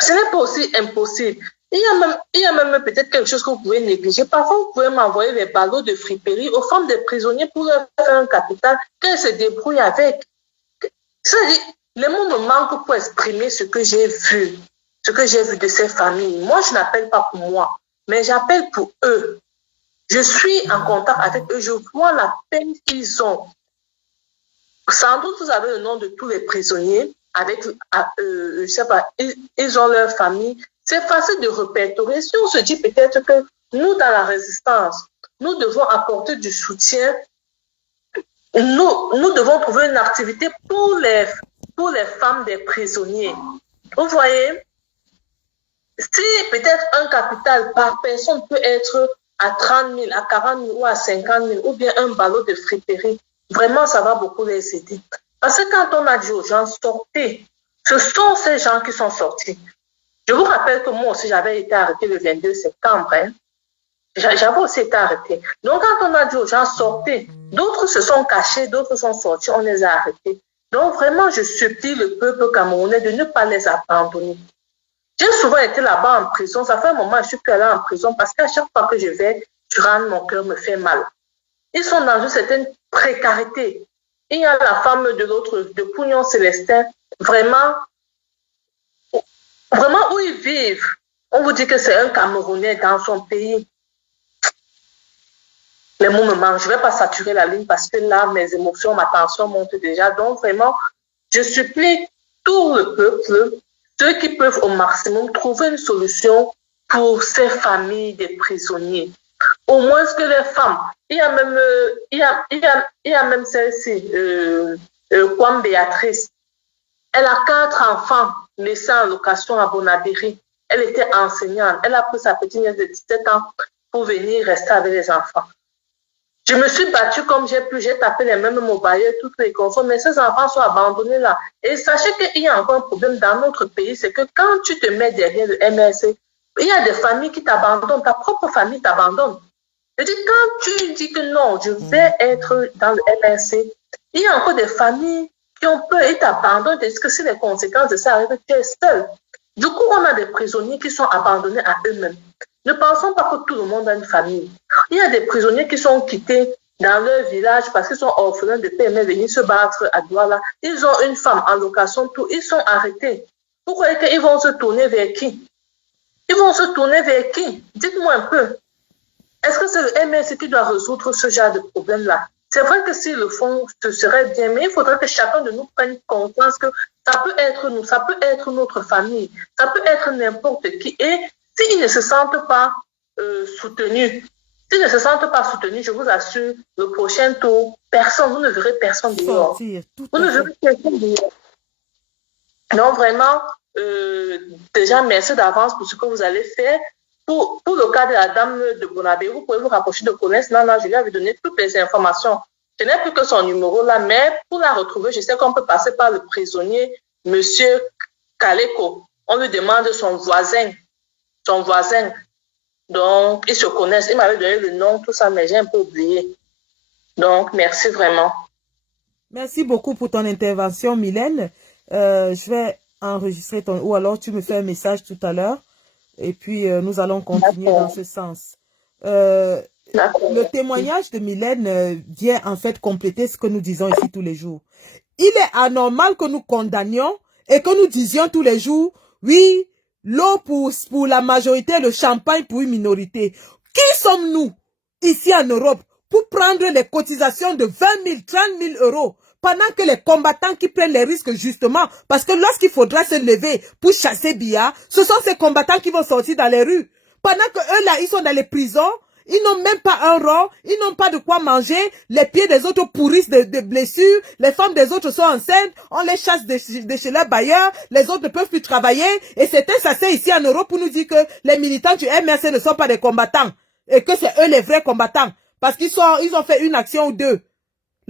Ce n'est pas aussi impossible. Il y a même peut-être quelque chose que vous pouvez négliger. Parfois, vous pouvez m'envoyer les ballots de friperie aux femmes des prisonniers pour leur faire un capital qu'elles se débrouillent avec. C'est-à-dire, les mots me manquent pour exprimer ce que j'ai vu de ces familles. Moi, je n'appelle pas pour moi, mais j'appelle pour eux. Je suis en contact avec eux, je vois la peine qu'ils ont. Sans doute, vous avez le nom de tous les prisonniers, je sais pas, ils ont leur famille. C'est facile de répertorier. Si on se dit peut-être que nous, dans la résistance, nous devons apporter du soutien. Nous devons trouver une activité pour les femmes des prisonniers. Vous voyez, si peut-être un capital par personne peut être à 30 000, à 40 000 ou à 50 000, ou bien un ballot de friperie, vraiment, ça va beaucoup les aider. Parce que quand on a dit aux gens, sortez, ce sont ces gens qui sont sortis. Je vous rappelle que moi aussi, j'avais été arrêtée le 22 septembre. Hein. J'avais aussi été arrêtée. Donc, quand on a dit aux gens, sortez, d'autres se sont cachés, d'autres sont sortis, on les a arrêtés. Donc, vraiment, je supplie le peuple camerounais de ne pas les abandonner. J'ai souvent été là-bas en prison. Ça fait un moment que je suis plus allée en prison parce qu'à chaque fois que je vais, je rentre, mon cœur me fait mal. Ils sont dans une certaine précarité. Il y a la femme de l'autre, de Pugnon Célestin, vraiment où ils vivent. On vous dit que c'est un Camerounais dans son pays. Les mots me manquent. Je ne vais pas saturer la ligne parce que là, mes émotions, ma tension monte déjà. Donc, vraiment, je supplie tout le peuple, ceux qui peuvent au maximum trouver une solution pour ces familles des prisonniers. Au moins que les femmes, il y a même celle-ci, Kwam Béatrice. Elle a 4 enfants laissés en location à Bonabiri. Elle était enseignante. Elle a pris sa petite nièce de 17 ans pour venir rester avec les enfants. Je me suis battue comme j'ai pu, j'ai tapé les mêmes mots bailleurs, toutes les conforts, mais ces enfants sont abandonnés là. Et sachez qu'il y a encore un problème dans notre pays, c'est que quand tu te mets derrière le MRC, il y a des familles qui t'abandonnent, ta propre famille t'abandonne. Je dis, quand tu dis que non, je vais être dans le MRC, il y a encore des familles qui ont peur et t'abandonnent, parce que si les conséquences de ça arrivent, tu es seul. Du coup, on a des prisonniers qui sont abandonnés à eux-mêmes. Ne pensons pas que tout le monde a une famille. Il y a des prisonniers qui sont quittés dans leur village parce qu'ils sont orphelins de paix, mais venir se battre à Douala. Ils ont une femme en location, tout. Ils sont arrêtés. Vous croyez qu'ils vont se tourner vers qui? Ils vont se tourner vers qui? Dites-moi un peu. Est-ce que c'est le MRC qui doit résoudre ce genre de problème-là? C'est vrai que s'ils le font, ce serait bien, mais il faudrait que chacun de nous prenne conscience que ça peut être nous, ça peut être notre famille, ça peut être n'importe qui. Et s'ils ne se sentent pas soutenus, je vous assure, le prochain tour, vous ne verrez personne dehors. Vous ne verrez personne dehors. Donc vraiment, déjà, merci d'avance pour ce que vous allez faire. Pour le cas de la dame de Bonabé, vous pouvez vous rapprocher de Connaisse. Non, je lui avais donné toutes les informations. Je n'ai plus que son numéro là, mais pour la retrouver, je sais qu'on peut passer par le prisonnier, monsieur Kaleko. On lui demande son voisin. Donc, ils se connaissent. Il m'avait donné le nom, tout ça, mais j'ai un peu oublié. Donc, merci vraiment. Merci beaucoup pour ton intervention, Mylène. Je vais enregistrer ou alors tu me fais un message tout à l'heure. Et puis, nous allons continuer dans ce sens. Le témoignage de Mylène vient en fait compléter ce que nous disons ici tous les jours. Il est anormal que nous condamnions et que nous disions tous les jours, oui, l'eau pour la majorité, le champagne pour une minorité. Qui sommes-nous ici en Europe pour prendre les cotisations de 20 000, 30 000 euros pendant que les combattants qui prennent les risques justement, parce que lorsqu'il faudra se lever pour chasser Biya, ce sont ces combattants qui vont sortir dans les rues. Pendant que eux là, ils sont dans les prisons, ils n'ont même pas un rond, ils n'ont pas de quoi manger, les pieds des autres pourrissent de blessures, les femmes des autres sont enceintes, on les chasse de chez leurs bailleurs, les autres ne peuvent plus travailler, et certains s'asseyent ici en Europe pour nous dire que les militants du MRC ne sont pas des combattants, et que c'est eux les vrais combattants, parce qu'ils ont fait une action ou deux.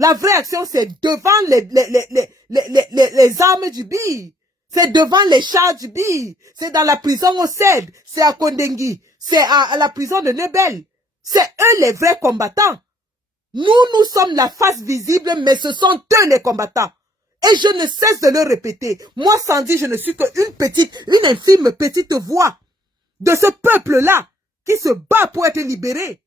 La vraie action, c'est devant les armes du BI. C'est devant les chars du BI. C'est dans la prison au CED. C'est à Kondengui. C'est à la prison de Nebel. C'est eux les vrais combattants. Nous sommes la face visible, mais ce sont eux les combattants. Et je ne cesse de le répéter. Moi, Sandy, je ne suis une infime petite voix de ce peuple-là qui se bat pour être libéré.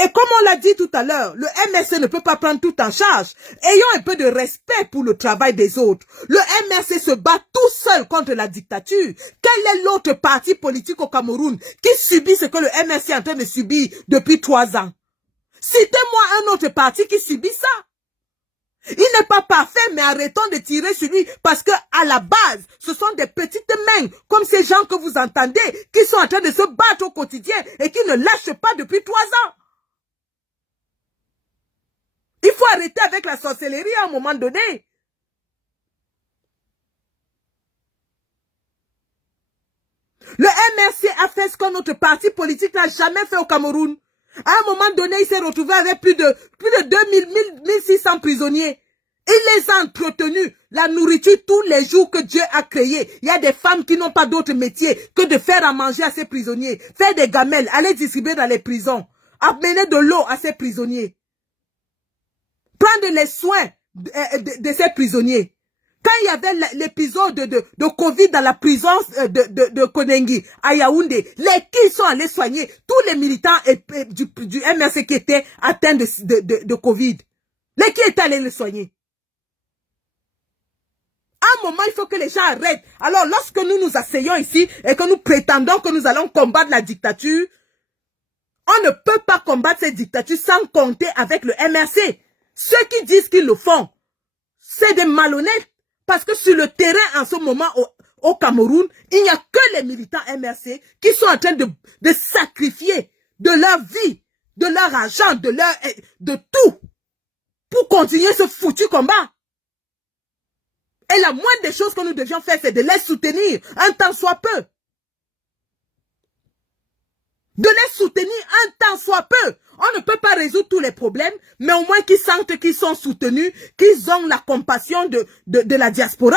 Et comme on l'a dit tout à l'heure, le MRC ne peut pas prendre tout en charge. Ayons un peu de respect pour le travail des autres. Le MRC se bat tout seul contre la dictature. Quel est l'autre parti politique au Cameroun qui subit ce que le MRC est en train de subir depuis 3 ans? Citez-moi un autre parti qui subit ça. Il n'est pas parfait, mais arrêtons de tirer sur lui parce que à la base, ce sont des petites mains, comme ces gens que vous entendez, qui sont en train de se battre au quotidien et qui ne lâchent pas depuis 3 ans. Il faut arrêter avec la sorcellerie à un moment donné. Le MRC a fait ce que notre parti politique n'a jamais fait au Cameroun. À un moment donné, il s'est retrouvé avec plus de 2000, 1600 prisonniers. Il les a entretenus, la nourriture tous les jours que Dieu a créé. Il y a des femmes qui n'ont pas d'autre métier que de faire à manger à ces prisonniers, faire des gamelles, aller distribuer dans les prisons, amener de l'eau à ces prisonniers, prendre les soins de ces prisonniers. Quand il y avait l'épisode de Covid dans la prison de Konengi, à Yaoundé, qui sont allés soigner tous les militants du MRC qui étaient atteints de Covid. Qui étaient allés les soigner. À un moment, il faut que les gens arrêtent. Alors, lorsque nous nous asseyons ici et que nous prétendons que nous allons combattre la dictature, on ne peut pas combattre cette dictature sans compter avec le MRC. Ceux qui disent qu'ils le font, c'est des malhonnêtes. Parce que sur le terrain, en ce moment, au Cameroun, il n'y a que les militants MRC qui sont en train de sacrifier de leur vie, de leur argent, de tout, pour continuer ce foutu combat. Et la moindre des choses que nous devions faire, c'est de les soutenir, un temps soit peu. De les soutenir un temps soit peu. On ne peut pas résoudre tous les problèmes, mais au moins qu'ils sentent qu'ils sont soutenus, qu'ils ont la compassion de la diaspora.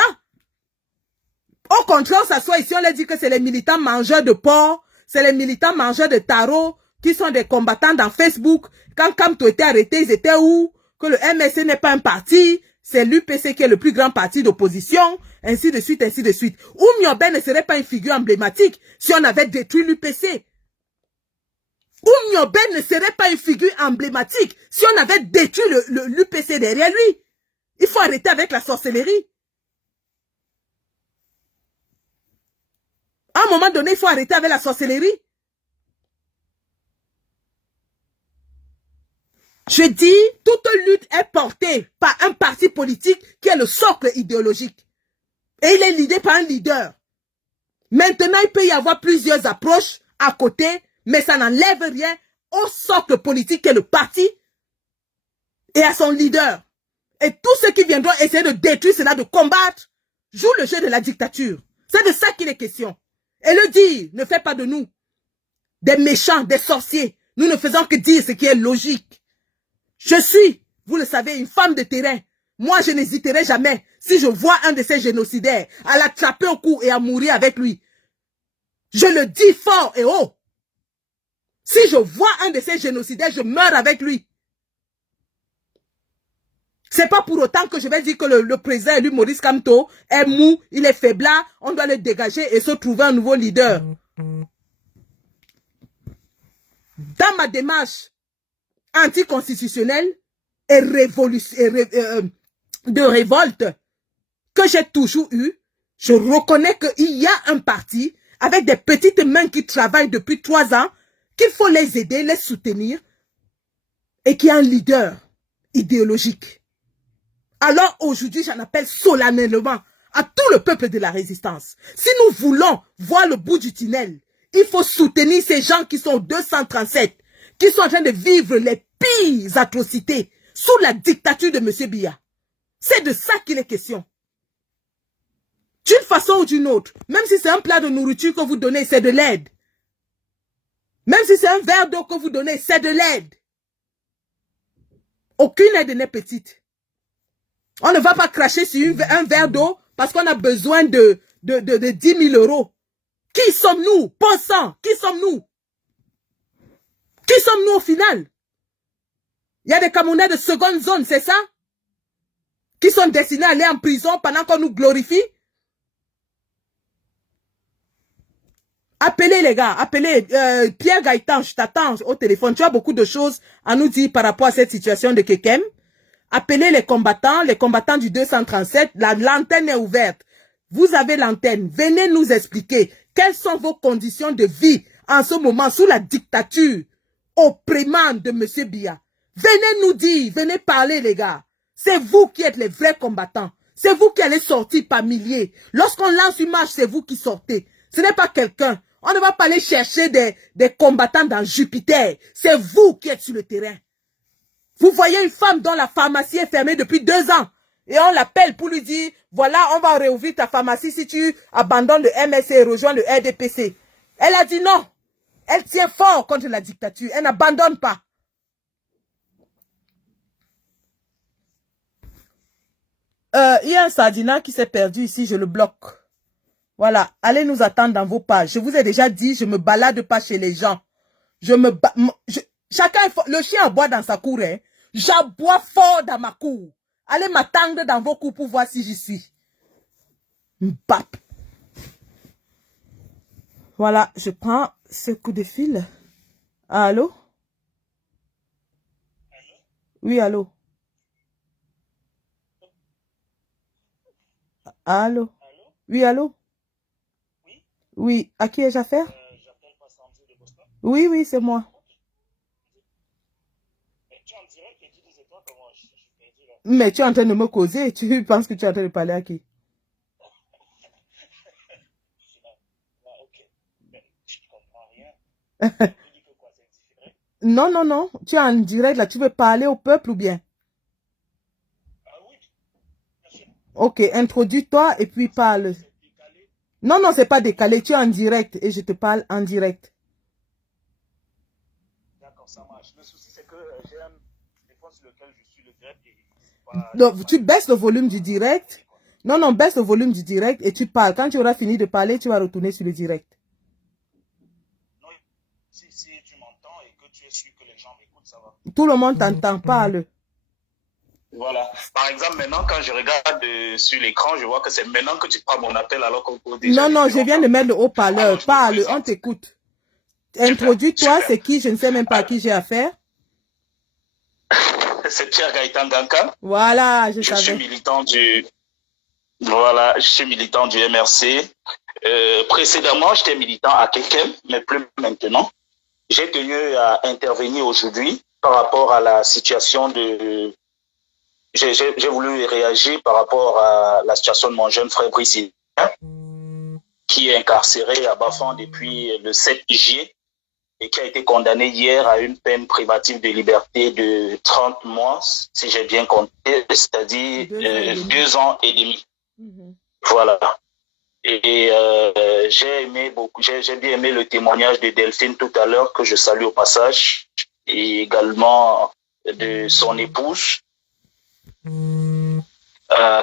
Au contraire, on s'assoit ici, on leur dit que c'est les militants mangeurs de porc, c'est les militants mangeurs de taro, qui sont des combattants dans Facebook. Quand Kamto était arrêté, ils étaient où? Que le MSC n'est pas un parti, c'est l'UPC qui est le plus grand parti d'opposition, ainsi de suite, ainsi de suite. Ou Myobe ne serait pas une figure emblématique si on avait détruit l'UPC. Ou Myobe ne serait pas une figure emblématique si on avait détruit l'UPC derrière lui. Il faut arrêter avec la sorcellerie. À un moment donné, il faut arrêter avec la sorcellerie. Je dis, toute lutte est portée par un parti politique qui est le socle idéologique. Et il est l'idée par un leader. Maintenant, il peut y avoir plusieurs approches à côté, mais ça n'enlève rien au socle politique qui est le parti et à son leader. Et tous ceux qui viendront essayer de détruire cela, de combattre, jouent le jeu de la dictature. C'est de ça qu'il est question. Et le dire ne fait pas de nous des méchants, des sorciers. Nous ne faisons que dire ce qui est logique. Je suis, vous le savez, une femme de terrain. Moi, je n'hésiterai jamais, si je vois un de ces génocidaires, à l'attraper au cou et à mourir avec lui. Je le dis fort et haut. Si je vois un de ces génocidaires, je meurs avec lui. C'est pas pour autant que je vais dire que le président élu Maurice Kamto est mou, il est faiblard, on doit le dégager et se trouver un nouveau leader. Dans ma démarche anticonstitutionnelle et de révolte que j'ai toujours eue, je reconnais qu'il y a un parti avec des petites mains qui travaillent depuis 3 ans, qu'il faut les aider, les soutenir et qui a un leader idéologique. Alors aujourd'hui, j'en appelle solennellement à tout le peuple de la résistance. Si nous voulons voir le bout du tunnel, il faut soutenir ces gens qui sont au 237, qui sont en train de vivre les pires atrocités sous la dictature de M. Biya. C'est de ça qu'il est question. D'une façon ou d'une autre, même si c'est un plat de nourriture que vous donnez, c'est de l'aide. Même si c'est un verre d'eau que vous donnez, c'est de l'aide. Aucune aide n'est petite. On ne va pas cracher sur un verre d'eau parce qu'on a besoin de 10 000 euros. Qui sommes-nous? Pensons, qui sommes-nous? Qui sommes-nous au final? Il y a des Camerounais de seconde zone, c'est ça? Qui sont destinés à aller en prison pendant qu'on nous glorifie? Appelez les gars, appelez Pierre Gaëtan, je t'attends au téléphone. Tu as beaucoup de choses à nous dire par rapport à cette situation de Kekem. Appelez les combattants du 237, l'antenne est ouverte. Vous avez l'antenne, venez nous expliquer quelles sont vos conditions de vie en ce moment sous la dictature opprimante de M. Biya. Venez nous dire, venez parler les gars. C'est vous qui êtes les vrais combattants. C'est vous qui allez sortir par milliers. Lorsqu'on lance une marche, c'est vous qui sortez. Ce n'est pas quelqu'un. On ne va pas aller chercher des combattants dans Jupiter. C'est vous qui êtes sur le terrain. Vous voyez une femme dont la pharmacie est fermée depuis 2 ans. Et on l'appelle pour lui dire, voilà, on va réouvrir ta pharmacie si tu abandonnes le MSC et rejoins le RDPC. Elle a dit non. Elle tient fort contre la dictature. Elle n'abandonne pas. Il y a un Sardina qui s'est perdu ici, je le bloque. Voilà, allez nous attendre dans vos pages. Je vous ai déjà dit, je me balade pas chez les gens. Chacun, le chien aboie dans sa cour, hein. J'aboie fort dans ma cour. Allez m'attendre dans vos cours pour voir si j'y suis. Mbap. Voilà, je prends ce coup de fil. Allô? Oui, allô? Allô? Oui, allô? Oui, à qui ai-je affaire? Oui, oui, c'est moi. Mais tu es en train de me causer. Tu penses que tu es en train de parler à qui? Non, non, non. Tu es en direct là. Tu veux parler au peuple ou bien? Ok, introduis-toi et puis parle. Non, non, c'est pas décalé. Tu es en direct et je te parle en direct. D'accord, ça marche. Le souci, c'est que j'ai un téléphone sur lequel je suis le direct. Donc, tu baisses le volume du direct. Non, non, baisse le volume du direct et tu parles. Quand tu auras fini de parler, tu vas retourner sur le direct. Non, si tu m'entends et que tu es sûr que les gens m'écoutent, ça va. Tout le monde t'entend, parle. Voilà. Par exemple, maintenant, quand je regarde sur l'écran, je vois que c'est maintenant que tu prends mon appel alors qu'on déjà... Non, non, je viens de mettre le haut-parleur. Parle, on t'écoute. Introduis-toi, c'est qui? Je ne sais même pas à qui j'ai affaire. C'est Pierre Gaëtan Dankan. Voilà, je savais. Suis militant du... Voilà, je suis militant du MRC. Précédemment, j'étais militant à Kekem, mais plus maintenant. J'ai tenu à intervenir aujourd'hui par rapport à la situation de... J'ai voulu réagir par rapport à la situation de mon jeune frère Brice, qui est incarcéré à Bafang depuis le 7 juillet et qui a été condamné hier à une peine privative de liberté de 30 mois, si j'ai bien compté, c'est-à-dire 2 ans et demi. Voilà. Et j'ai bien aimé le témoignage de Delphine tout à l'heure, que je salue au passage, et également de son épouse,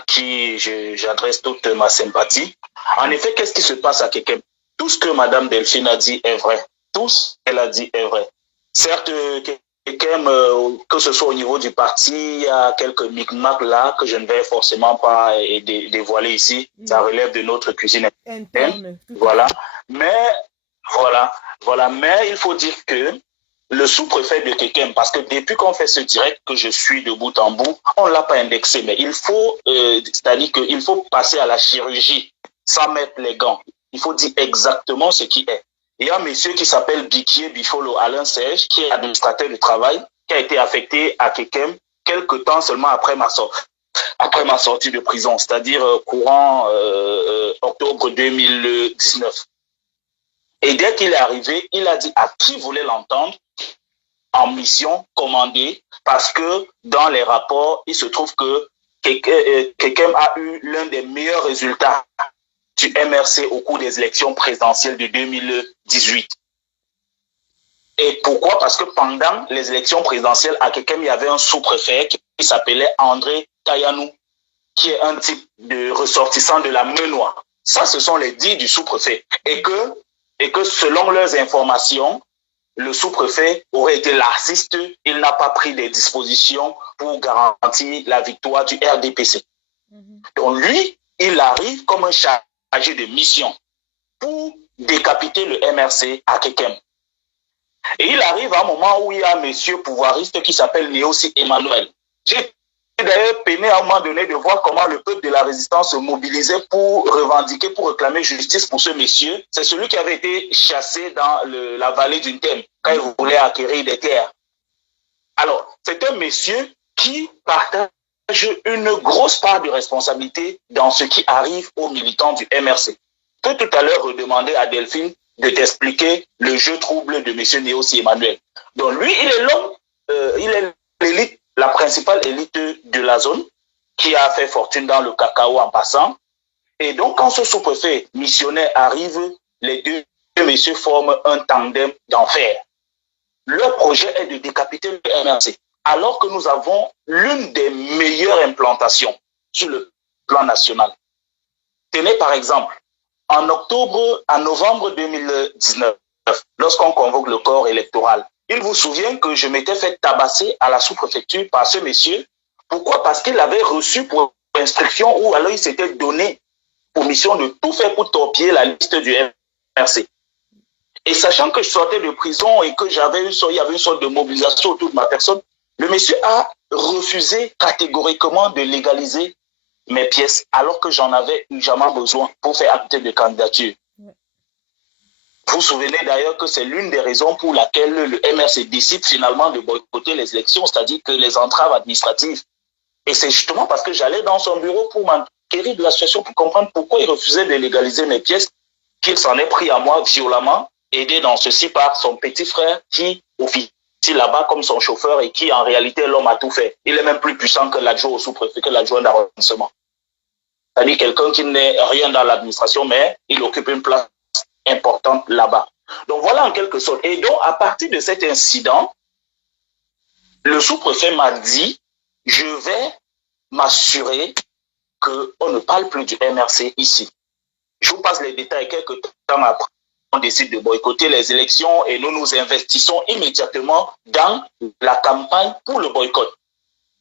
qui j'adresse toute ma sympathie. En effet, qu'est-ce qui se passe à Kekem? Tout ce que Madame Delphine a dit est vrai. Tout ce qu'elle a dit est vrai. Certes, Kekem, que ce soit au niveau du parti, il y a quelques micmacs là que je ne vais forcément pas dévoiler ici. Ça relève de notre cuisine interne. Voilà. Mais Mais il faut dire que le sous-préfet de Kekem, parce que depuis qu'on fait ce direct que je suis de bout en bout, on ne l'a pas indexé, mais il faut, c'est-à-dire qu'il faut passer à la chirurgie sans mettre les gants. Il faut dire exactement ce qui est. Il y a un monsieur qui s'appelle Bikié Bifolo Alain Serge, qui est administrateur du travail, qui a été affecté à Kekem quelques temps seulement après ma sortie de prison, c'est-à-dire courant octobre 2019. Et dès qu'il est arrivé, il a dit à qui voulait l'entendre en mission commandée, parce que dans les rapports, il se trouve que Kekem a eu l'un des meilleurs résultats du MRC au cours des élections présidentielles de 2018. Et pourquoi? Parce que pendant les élections présidentielles à Kekem, il y avait un sous-préfet qui s'appelait André Tayanou, qui est un type de ressortissant de la Menois. Ça, ce sont les dits du sous-préfet. Et que selon leurs informations, le sous-préfet aurait été laxiste, il n'a pas pris des dispositions pour garantir la victoire du RDPC. Donc lui, il arrive comme un chargé de mission pour décapiter le MRC à Kekem. Et il arrive à un moment où il y a un monsieur pouvoiriste qui s'appelle Néosi Emmanuel. J'ai d'ailleurs peiné à un moment donné de voir comment le peuple de la résistance se mobilisait pour revendiquer, pour réclamer justice pour ce monsieur. C'est celui qui avait été chassé dans la vallée d'une Thème quand il voulait acquérir des terres. Alors, c'est un monsieur qui partage une grosse part de responsabilité dans ce qui arrive aux militants du MRC. Je peux tout à l'heure demander à Delphine de t'expliquer le jeu trouble de M. Néossi Emmanuel. Donc lui, il est l'homme, il est l'élite, la principale élite de la zone qui a fait fortune dans le cacao en passant. Et donc, quand ce sous-préfet missionnaire arrive, les deux messieurs forment un tandem d'enfer. Leur projet est de décapiter le MRC, alors que nous avons l'une des meilleures implantations sur le plan national. Tenez par exemple, en novembre 2019, lorsqu'on convoque le corps électoral, il vous souvient que je m'étais fait tabasser à la sous-préfecture par ce monsieur. Pourquoi? Parce qu'il avait reçu pour instruction ou alors il s'était donné pour mission de tout faire pour torpiller la liste du MRC. Et sachant que je sortais de prison et qu'il y avait une sorte de mobilisation autour de ma personne, le monsieur a refusé catégoriquement de légaliser mes pièces alors que j'en avais jamais besoin pour faire acte de candidature. Vous vous souvenez d'ailleurs que c'est l'une des raisons pour laquelle le MRC décide finalement de boycotter les élections, c'est-à-dire que les entraves administratives. Et c'est justement parce que j'allais dans son bureau pour m'enquérir de la situation, pour comprendre pourquoi il refusait de légaliser mes pièces, qu'il s'en est pris à moi violemment, aidé dans ceci par son petit frère qui officie là-bas comme son chauffeur et qui en réalité l'homme a tout fait. Il est même plus puissant que l'adjoint au sous-préfet, que l'adjoint d'arrondissement. C'est-à-dire quelqu'un qui n'est rien dans l'administration, mais il occupe une place importante là-bas. Donc voilà en quelque sorte. Et donc à partir de cet incident, le sous-préfet m'a dit, je vais m'assurer qu'on ne parle plus du MRC ici. Je vous passe les détails. Quelques temps après, on décide de boycotter les élections et nous nous investissons immédiatement dans la campagne pour le boycott.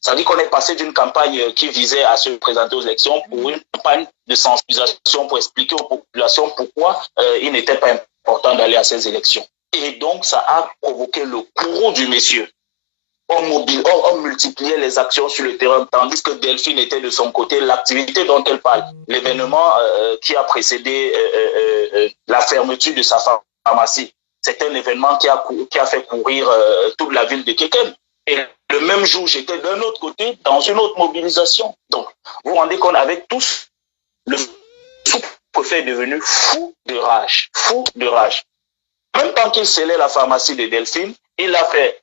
Ça veut dire qu'on est passé d'une campagne qui visait à se présenter aux élections pour une campagne de sensibilisation pour expliquer aux populations pourquoi il n'était pas important d'aller à ces élections. Et donc, ça a provoqué le courroux du monsieur. On multipliait les actions sur le terrain, tandis que Delphine était de son côté. L'activité dont elle parle, l'événement qui a précédé la fermeture de sa pharmacie, c'est un événement qui a fait courir toute la ville de Kékem. Et le même jour, j'étais d'un autre côté, dans une autre mobilisation. Donc, vous vous rendez compte, avec tous, le sous-préfet est devenu fou de rage. Fou de rage. Même tant qu'il scellait la pharmacie de Delphine, il a fait,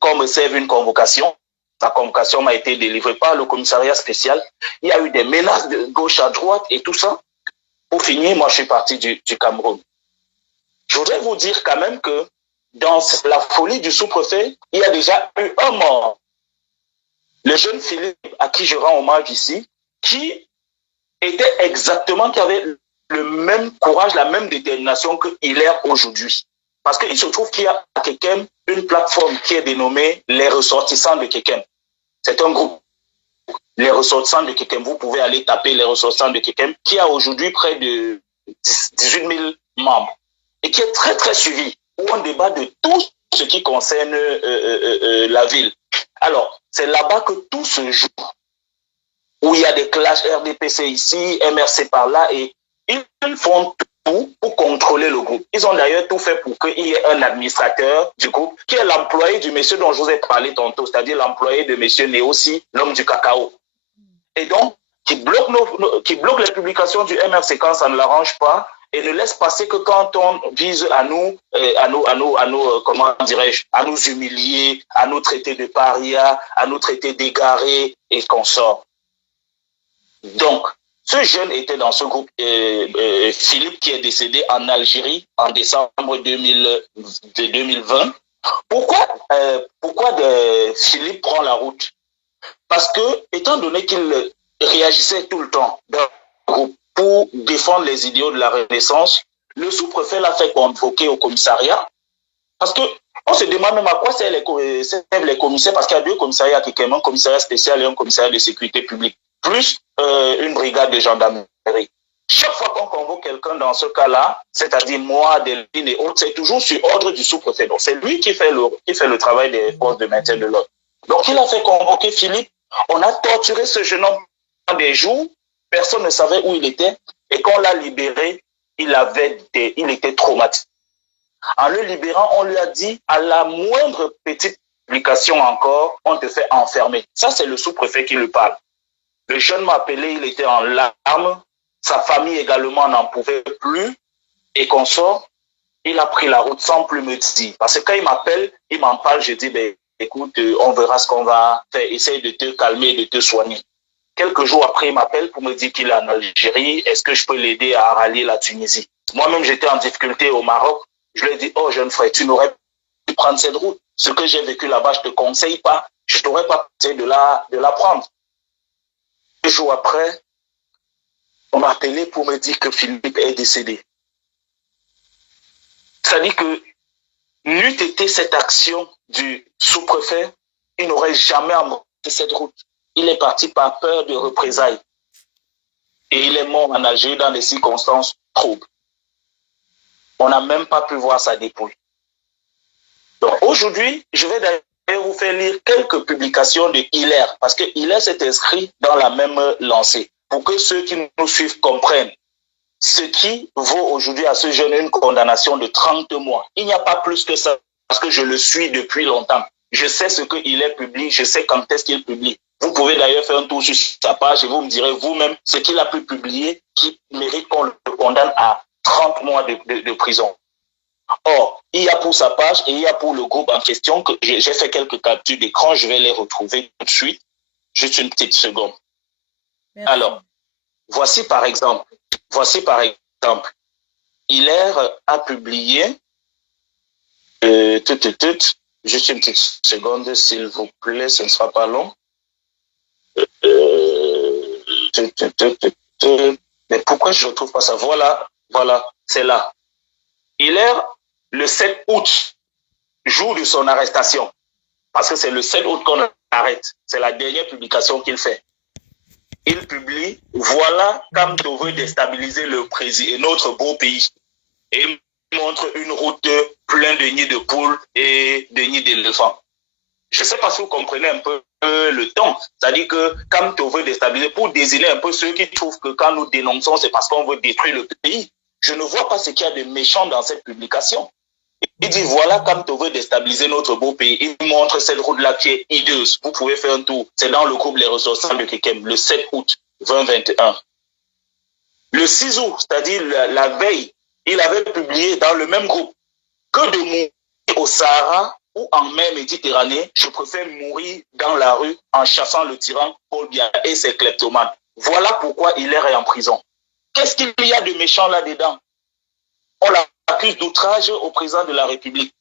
comme serve une convocation. Sa convocation m'a été délivrée par le commissariat spécial. Il y a eu des menaces de gauche à droite et tout ça. Pour finir, moi, je suis parti du Cameroun. Je voudrais vous dire quand même que dans la folie du sous-préfet, il y a déjà eu un mort. Le jeune Philippe, à qui je rends hommage ici, qui avait le même courage, la même détermination qu'il est aujourd'hui. Parce qu'il se trouve qu'il y a à Kékem une plateforme qui est dénommée Les Ressortissants de Kékem. C'est un groupe. Les Ressortissants de Kékem, vous pouvez aller taper Les Ressortissants de Kékem, qui a aujourd'hui près de 18 000 membres et qui est très très suivi, où on débat de tout ce qui concerne la ville. Alors, c'est là-bas que tout se joue, où il y a des clashs RDPC ici, MRC par là, et ils font tout pour contrôler le groupe. Ils ont d'ailleurs tout fait pour qu'il y ait un administrateur du groupe, qui est l'employé du monsieur dont je vous ai parlé tantôt, c'est-à-dire l'employé de monsieur Néossi, l'homme du cacao. Et donc, qui bloque les publications du MRC quand ça ne l'arrange pas, et ne laisse passer que quand on vise à nous, comment dirais-je, à nous humilier, à nous traiter de parias, à nous traiter d'égarés et consorts. Donc, ce jeune était dans ce groupe, Philippe, qui est décédé en Algérie en décembre 2020. Pourquoi Philippe prend la route? Parce que, étant donné qu'il réagissait tout le temps dans le groupe pour défendre les idéaux de la Renaissance, le sous-préfet l'a fait convoquer au commissariat. Parce que on se demande même à quoi servent les commissaires, parce qu'il y a deux commissariats qui sont un commissariat spécial et un commissariat de sécurité publique, plus une brigade de gendarmerie. Chaque fois qu'on convoque quelqu'un dans ce cas-là, c'est-à-dire moi, Delphine et autres, c'est toujours sur ordre du sous-préfet. Donc c'est lui qui fait le travail des forces de maintien de l'ordre. Donc il a fait convoquer Philippe. On a torturé ce jeune homme pendant des jours. Personne ne savait où il était. Et quand on l'a libéré, il était traumatisé. En le libérant, on lui a dit, à la moindre petite publication encore, on te fait enfermer. Ça, c'est le sous-préfet qui le parle. Le jeune m'a appelé, il était en larmes. Sa famille également n'en pouvait plus. Et qu'on sort, il a pris la route sans plus me dire. Parce que quand il m'appelle, il m'en parle, je dis, ben, écoute, on verra ce qu'on va faire. Essaye de te calmer, de te soigner. Quelques jours après, il m'appelle pour me dire qu'il est en Algérie. Est-ce que je peux l'aider à rallier la Tunisie? Moi-même, j'étais en difficulté au Maroc. Je lui ai dit, oh, jeune frère, tu n'aurais pu prendre cette route. Ce que j'ai vécu là-bas, je ne te conseille pas. Je ne t'aurais pas conseillé de la prendre. 2 jours après, on m'a appelé pour me dire que Philippe est décédé. C'est-à-dire que n'eût été cette action du sous-préfet, il n'aurait jamais emprunté cette route. Il est parti par peur de représailles. Et il est mort en Algérie dans des circonstances troubles. On n'a même pas pu voir sa dépouille. Donc aujourd'hui, je vais d'ailleurs vous faire lire quelques publications de Hilaire, parce que Hilaire s'est inscrit dans la même lancée, pour que ceux qui nous suivent comprennent ce qui vaut aujourd'hui à ce jeune une condamnation de 30 mois. Il n'y a pas plus que ça, parce que je le suis depuis longtemps. Je sais ce que Hilaire publie, je sais quand est-ce qu'il publie. Vous pouvez d'ailleurs faire un tour sur sa page et vous me direz vous-même ce qu'il a pu publier qui mérite qu'on le condamne à 30 mois de prison. Or, il y a pour sa page et il y a pour le groupe en question que j'ai fait quelques captures d'écran, je vais les retrouver tout de suite. Juste une petite seconde. Merci. Alors, voici par exemple, Hilaire a publié, juste une petite seconde s'il vous plaît, ce ne sera pas long. Mais pourquoi je ne retrouve pas ça? Voilà, c'est là. Hilaire, le 7 août, jour de son arrestation, parce que c'est le 7 août qu'on arrête, c'est la dernière publication qu'il fait. Il publie, voilà Kamto veut déstabiliser le président, notre beau pays. Et il montre une route pleine de nids de poules et de nids d'éléphants. Je ne sais pas si vous comprenez un peu le temps. C'est-à-dire que Kamto veut déstabiliser pour désigner un peu ceux qui trouvent que quand nous dénonçons, c'est parce qu'on veut détruire le pays. Je ne vois pas ce qu'il y a de méchant dans cette publication. Il dit, voilà Kamto veut déstabiliser notre beau pays. Il montre cette route-là qui est hideuse. Vous pouvez faire un tour. C'est dans le groupe Les Ressortissants de Kekem, le 7 août 2021. Le 6 août, c'est-à-dire la veille, il avait publié dans le même groupe que de mourir au Sahara ou en mer Méditerranée, je préfère mourir dans la rue en chassant le tyran Paul Biya et ses kleptomanes. Voilà pourquoi Hilaire est en prison. Qu'est-ce qu'il y a de méchant là-dedans? On l'accuse d'outrage au président de la République.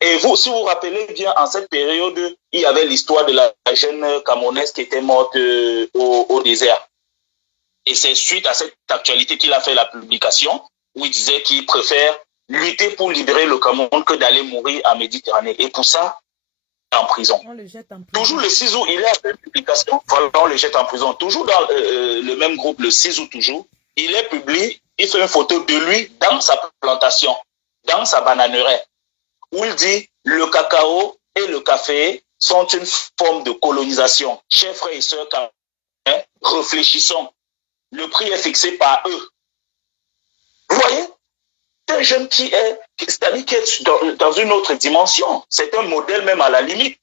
Et vous, si vous vous rappelez bien, en cette période, il y avait l'histoire de la jeune Camerounaise qui était morte au désert. Et c'est suite à cette actualité qu'il a fait la publication où il disait qu'il préfère lutter pour libérer le Cameroun que d'aller mourir en Méditerranée. Et pour ça, en prison. On le jette en prison. Toujours le 6 août, il est à cette publication. Voilà, on le jette en prison. Toujours dans le même groupe, le 6 août toujours, il est publié, il fait une photo de lui dans sa plantation, dans sa bananeraie, où il dit le cacao et le café sont une forme de colonisation. Chers frères et sœurs, réfléchissons. Le prix est fixé par eux. Vous voyez? C'est un jeune qui est, c'est-à-dire qui est dans une autre dimension. C'est un modèle même à la limite.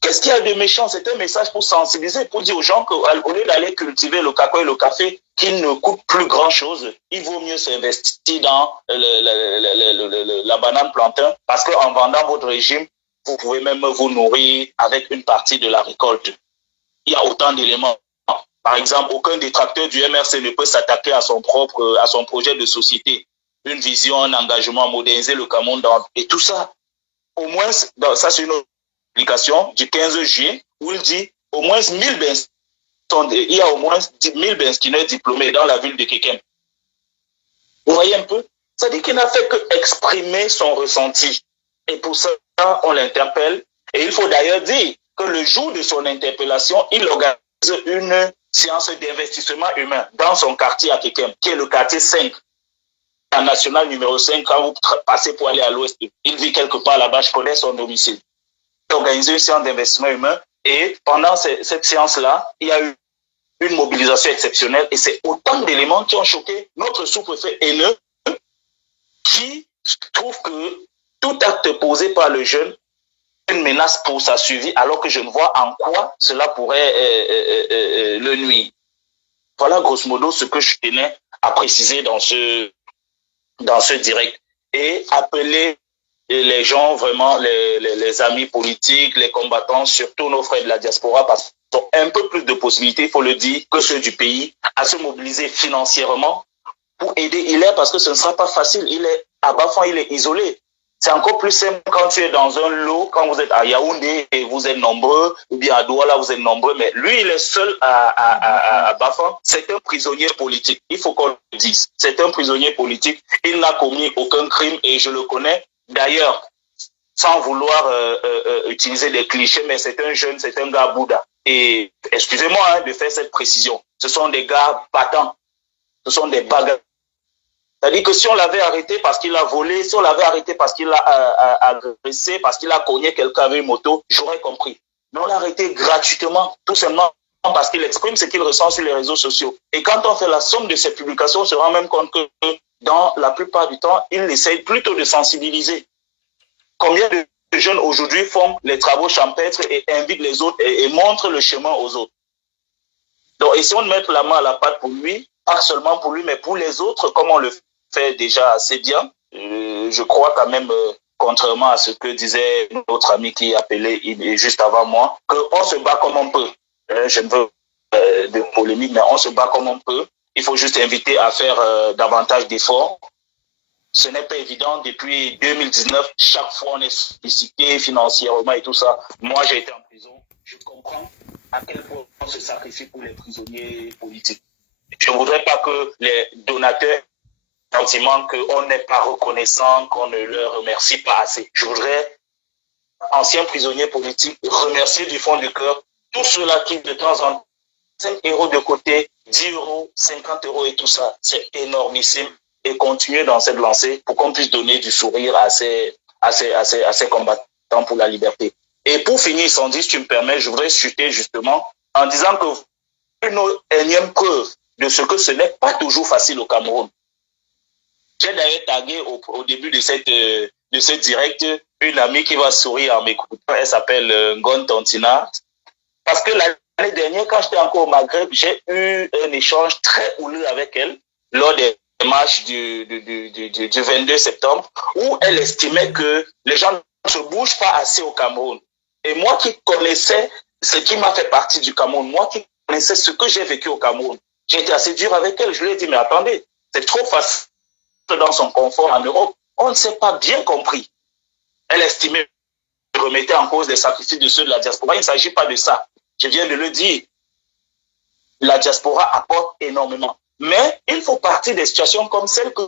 Qu'est-ce qu'il y a de méchant? C'est un message pour sensibiliser, pour dire aux gens qu'au lieu d'aller cultiver le cacao et le café, qui ne coûtent plus grand-chose, il vaut mieux s'investir dans la banane plantain, parce qu'en vendant votre régime, vous pouvez même vous nourrir avec une partie de la récolte. Il y a autant d'éléments. Par exemple, aucun détracteur du MRC ne peut s'attaquer à son projet de société. Une vision, un engagement, moderniser le Cameroun et tout ça. Au moins, ça c'est une autre publication du 15 juillet où il dit au moins 1000 il y a au moins 1000 Benskineurs diplômés dans la ville de Kekem. Vous voyez un peu? Ça dit qu'il n'a fait que exprimer son ressenti. Et pour ça, on l'interpelle. Et il faut d'ailleurs dire que le jour de son interpellation, il organise une séance d'investissement humain dans son quartier à Kekem, qui est le quartier 5. En national numéro 5, quand vous passez pour aller à l'ouest, il vit quelque part là-bas, je connais son domicile. Il a organisé une séance d'investissement humain et pendant cette séance-là, il y a eu une mobilisation exceptionnelle et c'est autant d'éléments qui ont choqué notre sous-préfet haineux qui trouve que tout acte posé par le jeune une menace pour sa survie, alors que je ne vois en quoi cela pourrait le nuire. Voilà grosso modo ce que je tenais à préciser dans ce direct. Et appeler les gens, vraiment les amis politiques, les combattants, surtout nos frères de la diaspora, parce qu'ils ont un peu plus de possibilités, il faut le dire, que ceux du pays, à se mobiliser financièrement pour aider Hilaire, parce que ce ne sera pas facile. Il est à Bafang, il est isolé. C'est encore plus simple quand tu es dans un lot, quand vous êtes à Yaoundé et vous êtes nombreux, ou bien à Douala, vous êtes nombreux, mais lui, il est seul à Bafang. C'est un prisonnier politique. Il faut qu'on le dise. C'est un prisonnier politique. Il n'a commis aucun crime et je le connais. D'ailleurs, sans vouloir utiliser des clichés, mais c'est un jeune, c'est un gars Bouddha. Et excusez-moi de faire cette précision. Ce sont des gars battants. Ce sont des bagarres. C'est-à-dire que si on l'avait arrêté parce qu'il a volé, si on l'avait arrêté parce qu'il a agressé, parce qu'il a cogné quelqu'un avec une moto, j'aurais compris. Mais on l'a arrêté gratuitement, tout simplement parce qu'il exprime ce qu'il ressent sur les réseaux sociaux. Et quand on fait la somme de ces publications, on se rend même compte que dans la plupart du temps, il essaye plutôt de sensibiliser. Combien de jeunes aujourd'hui font les travaux champêtres et invitent les autres et montrent le chemin aux autres. Donc, essayons de mettre la main à la pâte pour lui, pas seulement pour lui, mais pour les autres, comme on le fait déjà assez bien. Je crois quand même, contrairement à ce que disait notre ami qui appelait juste avant moi, qu'on se bat comme on peut. Je ne veux de polémique, mais on se bat comme on peut. Il faut juste inviter à faire davantage d'efforts. Ce n'est pas évident. Depuis 2019, chaque fois on est sollicité financièrement et tout ça. Moi, j'ai été en prison. Je comprends à quel point on se sacrifie pour les prisonniers politiques. Je ne voudrais pas que les donateurs aient le sentiment qu'on n'est pas reconnaissant, qu'on ne leur remercie pas assez. Je voudrais, anciens prisonniers politiques, remercier du fond du cœur tous ceux-là qui, de temps en temps, 5 € de côté, 10 €, 50 € et tout ça. C'est énormissime. Et continuer dans cette lancée pour qu'on puisse donner du sourire à ces combattants pour la liberté. Et pour finir, Sandy, si tu me permets, je voudrais chuter justement en disant que une énième preuve de ce que ce n'est pas toujours facile au Cameroun. J'ai d'ailleurs tagué au début de cette direct une amie qui va sourire en m'écoutant. Elle s'appelle Ngon Tantina. Parce que l'année dernière, quand j'étais encore au Maghreb, j'ai eu un échange très houleux avec elle lors des marches du 22 septembre, où elle estimait que les gens ne se bougent pas assez au Cameroun. Et moi qui connaissais ce qui m'a fait partie du Cameroun, moi qui connaissais ce que j'ai vécu au Cameroun, j'ai été assez dur avec elle. Je lui ai dit, mais attendez, c'est trop facile dans son confort en Europe. On ne s'est pas bien compris. Elle estimait que je remettais en cause les sacrifices de ceux de la diaspora. Il ne s'agit pas de ça. Je viens de le dire. La diaspora apporte énormément. Mais il faut partir des situations comme celle que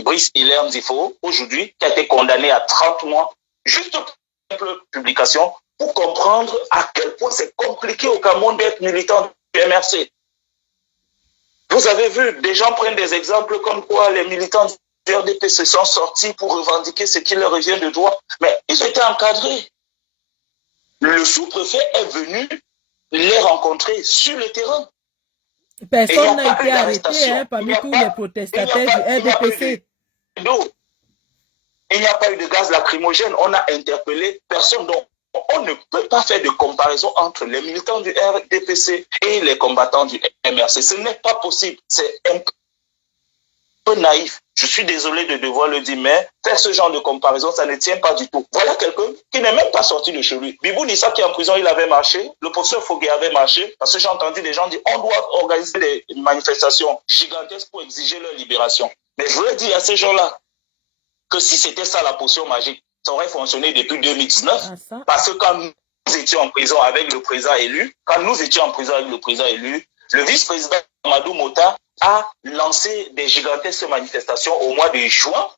Brice Hilaire Ndifo, aujourd'hui, qui a été condamné à 30 mois, juste pour une publication, pour comprendre à quel point c'est compliqué au Cameroun d'être militant du MRC. Vous avez vu, des gens prennent des exemples comme quoi les militants du RDP se sont sortis pour revendiquer ce qui leur revient de droit, mais ils étaient encadrés. Le sous-préfet est venu les rencontrer sur le terrain. Personne n'a été arrêté parmi tous les protestataires du RDPC. Il n'y a pas eu de gaz lacrymogène. On a interpellé personne. Donc, on ne peut pas faire de comparaison entre les militants du RDPC et les combattants du MRC. Ce n'est pas possible. C'est un peu naïf. Je suis désolé de devoir le dire, mais faire ce genre de comparaison, ça ne tient pas du tout. Voilà quelqu'un qui n'est même pas sorti de chez lui. Bibou Nissa qui est en prison, il avait marché. Le professeur Foguet avait marché. Parce que j'ai entendu des gens dire on doit organiser des manifestations gigantesques pour exiger leur libération. Mais je voulais dire à ces gens-là que si c'était ça la potion magique, ça aurait fonctionné depuis 2019. Parce que quand nous étions en prison avec le président élu, le vice-président Amadou Mota a lancé des gigantesques manifestations au mois de juin.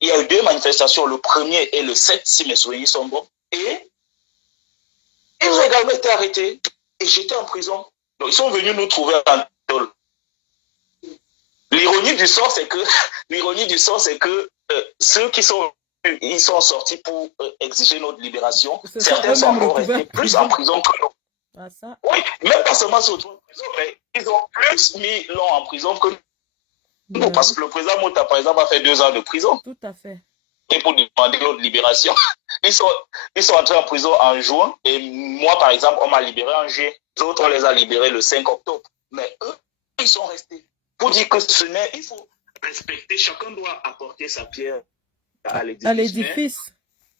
Il y a eu 2 manifestations, le 1er et le 7, si mes souvenirs sont bons. Et ils ont également été arrêtés. Et j'étais en prison. Donc ils sont venus nous trouver en tôle. L'ironie du sort, c'est que ceux qui sont ils sont sortis pour exiger notre libération. Certains sont encore restés plus en prison que nous. Ah, ça. Oui, même pas seulement sur en prison, mais ils ont plus mis long en prison que nous. Parce que le président Mota, par exemple, a fait 2 ans de prison. Tout à fait. et pour demander notre libération. Ils sont entrés en prison en juin et moi, par exemple, on m'a libéré en juillet. Les autres, on les a libérés le 5 octobre. Mais eux, ils sont restés. Pour dire que il faut respecter, chacun doit apporter sa pierre à l'édifice.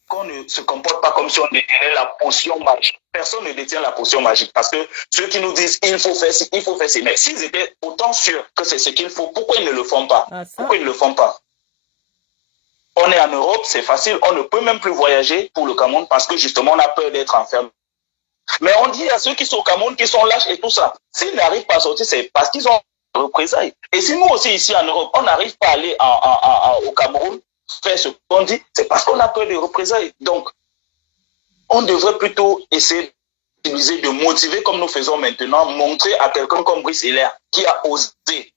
Qu'on ne se comporte pas comme si on détenait la potion magique. Personne ne détient la potion magique parce que ceux qui nous disent il faut faire ci, il faut faire ci. Mais s'ils étaient autant sûrs que c'est ce qu'il faut, pourquoi ils ne le font pas? Pourquoi ils ne le font pas? On est en Europe, c'est facile, on ne peut même plus voyager pour le Cameroun parce que justement on a peur d'être enfermé. Mais on dit à ceux qui sont au Cameroun qui sont lâches et tout ça, s'ils n'arrivent pas à sortir, c'est parce qu'ils ont représailles. Et si nous aussi ici en Europe, on n'arrive pas à aller au Cameroun, faire ce qu'on dit, c'est parce qu'on a peur des représailles. Donc, on devrait plutôt essayer de motiver comme nous faisons maintenant, montrer à quelqu'un comme Brice Hilaire qui a osé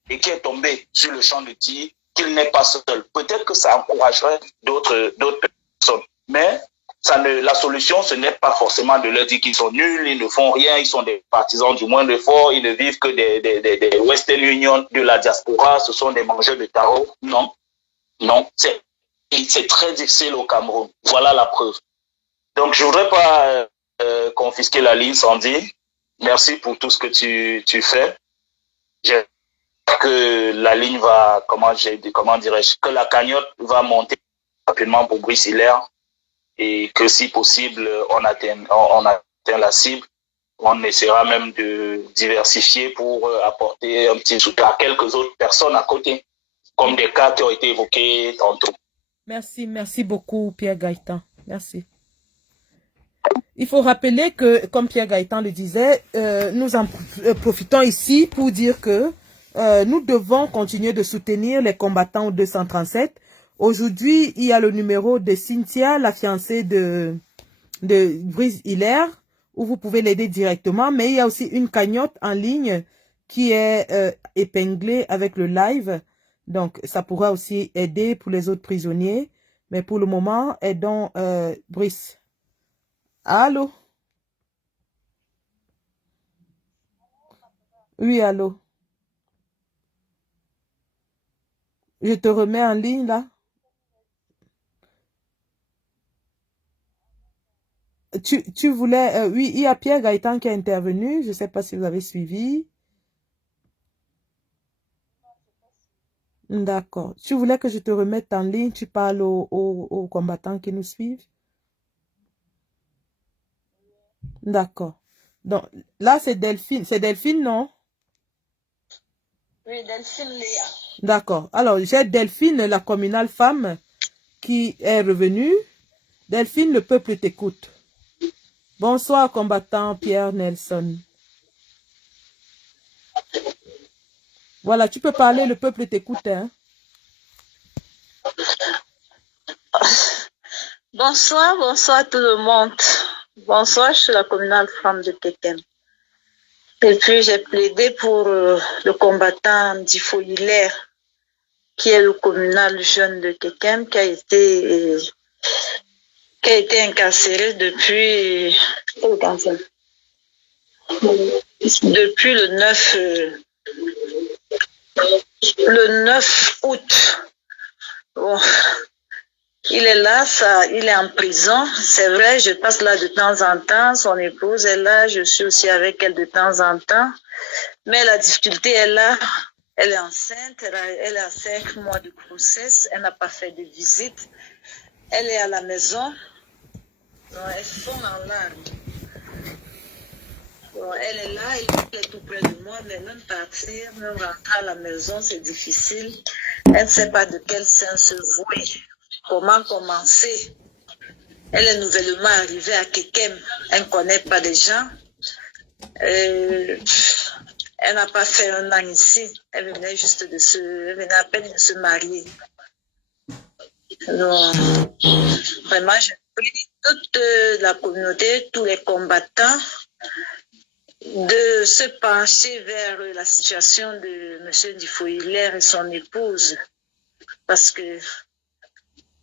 et qui est tombé sur le champ de tir qu'il n'est pas seul. Peut-être que ça encouragerait d'autres personnes. Mais la solution, ce n'est pas forcément de leur dire qu'ils sont nuls, ils ne font rien, ils sont des partisans du moindre effort, ils ne vivent que des Western Union, de la diaspora, ce sont des mangeurs de tarot. Non, c'est très difficile au Cameroun. Voilà la preuve. Donc, je ne voudrais pas confisquer la ligne, Sandy. Merci pour tout ce que tu fais. J'espère que la ligne va, comment dirais-je, que la cagnotte va monter rapidement pour Brice Hilaire et que si possible, on atteint la cible. On essaiera même de diversifier pour apporter un petit soutien à quelques autres personnes à côté, comme des cas qui ont été évoqués tantôt. Merci beaucoup, Pierre Gaëtan. Merci. Il faut rappeler que, comme Pierre Gaëtan le disait, nous en profitons ici pour dire que nous devons continuer de soutenir les combattants au 237. Aujourd'hui, il y a le numéro de Cynthia, la fiancée de Brice Hilaire, où vous pouvez l'aider directement. Mais il y a aussi une cagnotte en ligne qui est épinglée avec le live. Donc, ça pourra aussi aider pour les autres prisonniers. Mais pour le moment, aidons Brice. Allô? Oui, allô? Je te remets en ligne, là. Tu voulais... oui, il y a Pierre Gaëtan qui est intervenu. Je ne sais pas si vous avez suivi. D'accord. Tu voulais que je te remette en ligne. Tu parles aux combattants qui nous suivent. D'accord. Donc, là, c'est Delphine. C'est Delphine, non? Oui, Delphine Léa. D'accord. Alors, j'ai Delphine, la communale femme, qui est revenue. Delphine, le peuple t'écoute. Bonsoir, combattant Pierre Nelson. Voilà, tu peux parler, le peuple t'écoute, hein? Bonsoir tout le monde. Bonsoir, je suis la communale femme de Kekem. Et puis j'ai plaidé pour le combattant Difo Hilaire, qui est le communal jeune de Kekem, qui a été incarcéré depuis le 9 août. Bon. Il est là, il est en prison. C'est vrai, je passe là de temps en temps. Son épouse est là, je suis aussi avec elle de temps en temps. Mais la difficulté est là. Elle est enceinte, elle a 5 mois de grossesse, elle n'a pas fait de visite. Elle est à la maison. Bon, elle fond en larmes. Bon, elle est là, elle est tout près de moi, mais même partir, même rentrer à la maison, c'est difficile. Elle ne sait pas de quel sens se vouer. Comment commencer? Elle est nouvellement arrivée à Kekem. Elle ne connaît pas les gens. Elle n'a pas fait un an ici. Elle venait à peine de se marier. Donc, vraiment, je prie toute la communauté, tous les combattants, de se pencher vers la situation de M. Difo Hilaire et son épouse. Parce que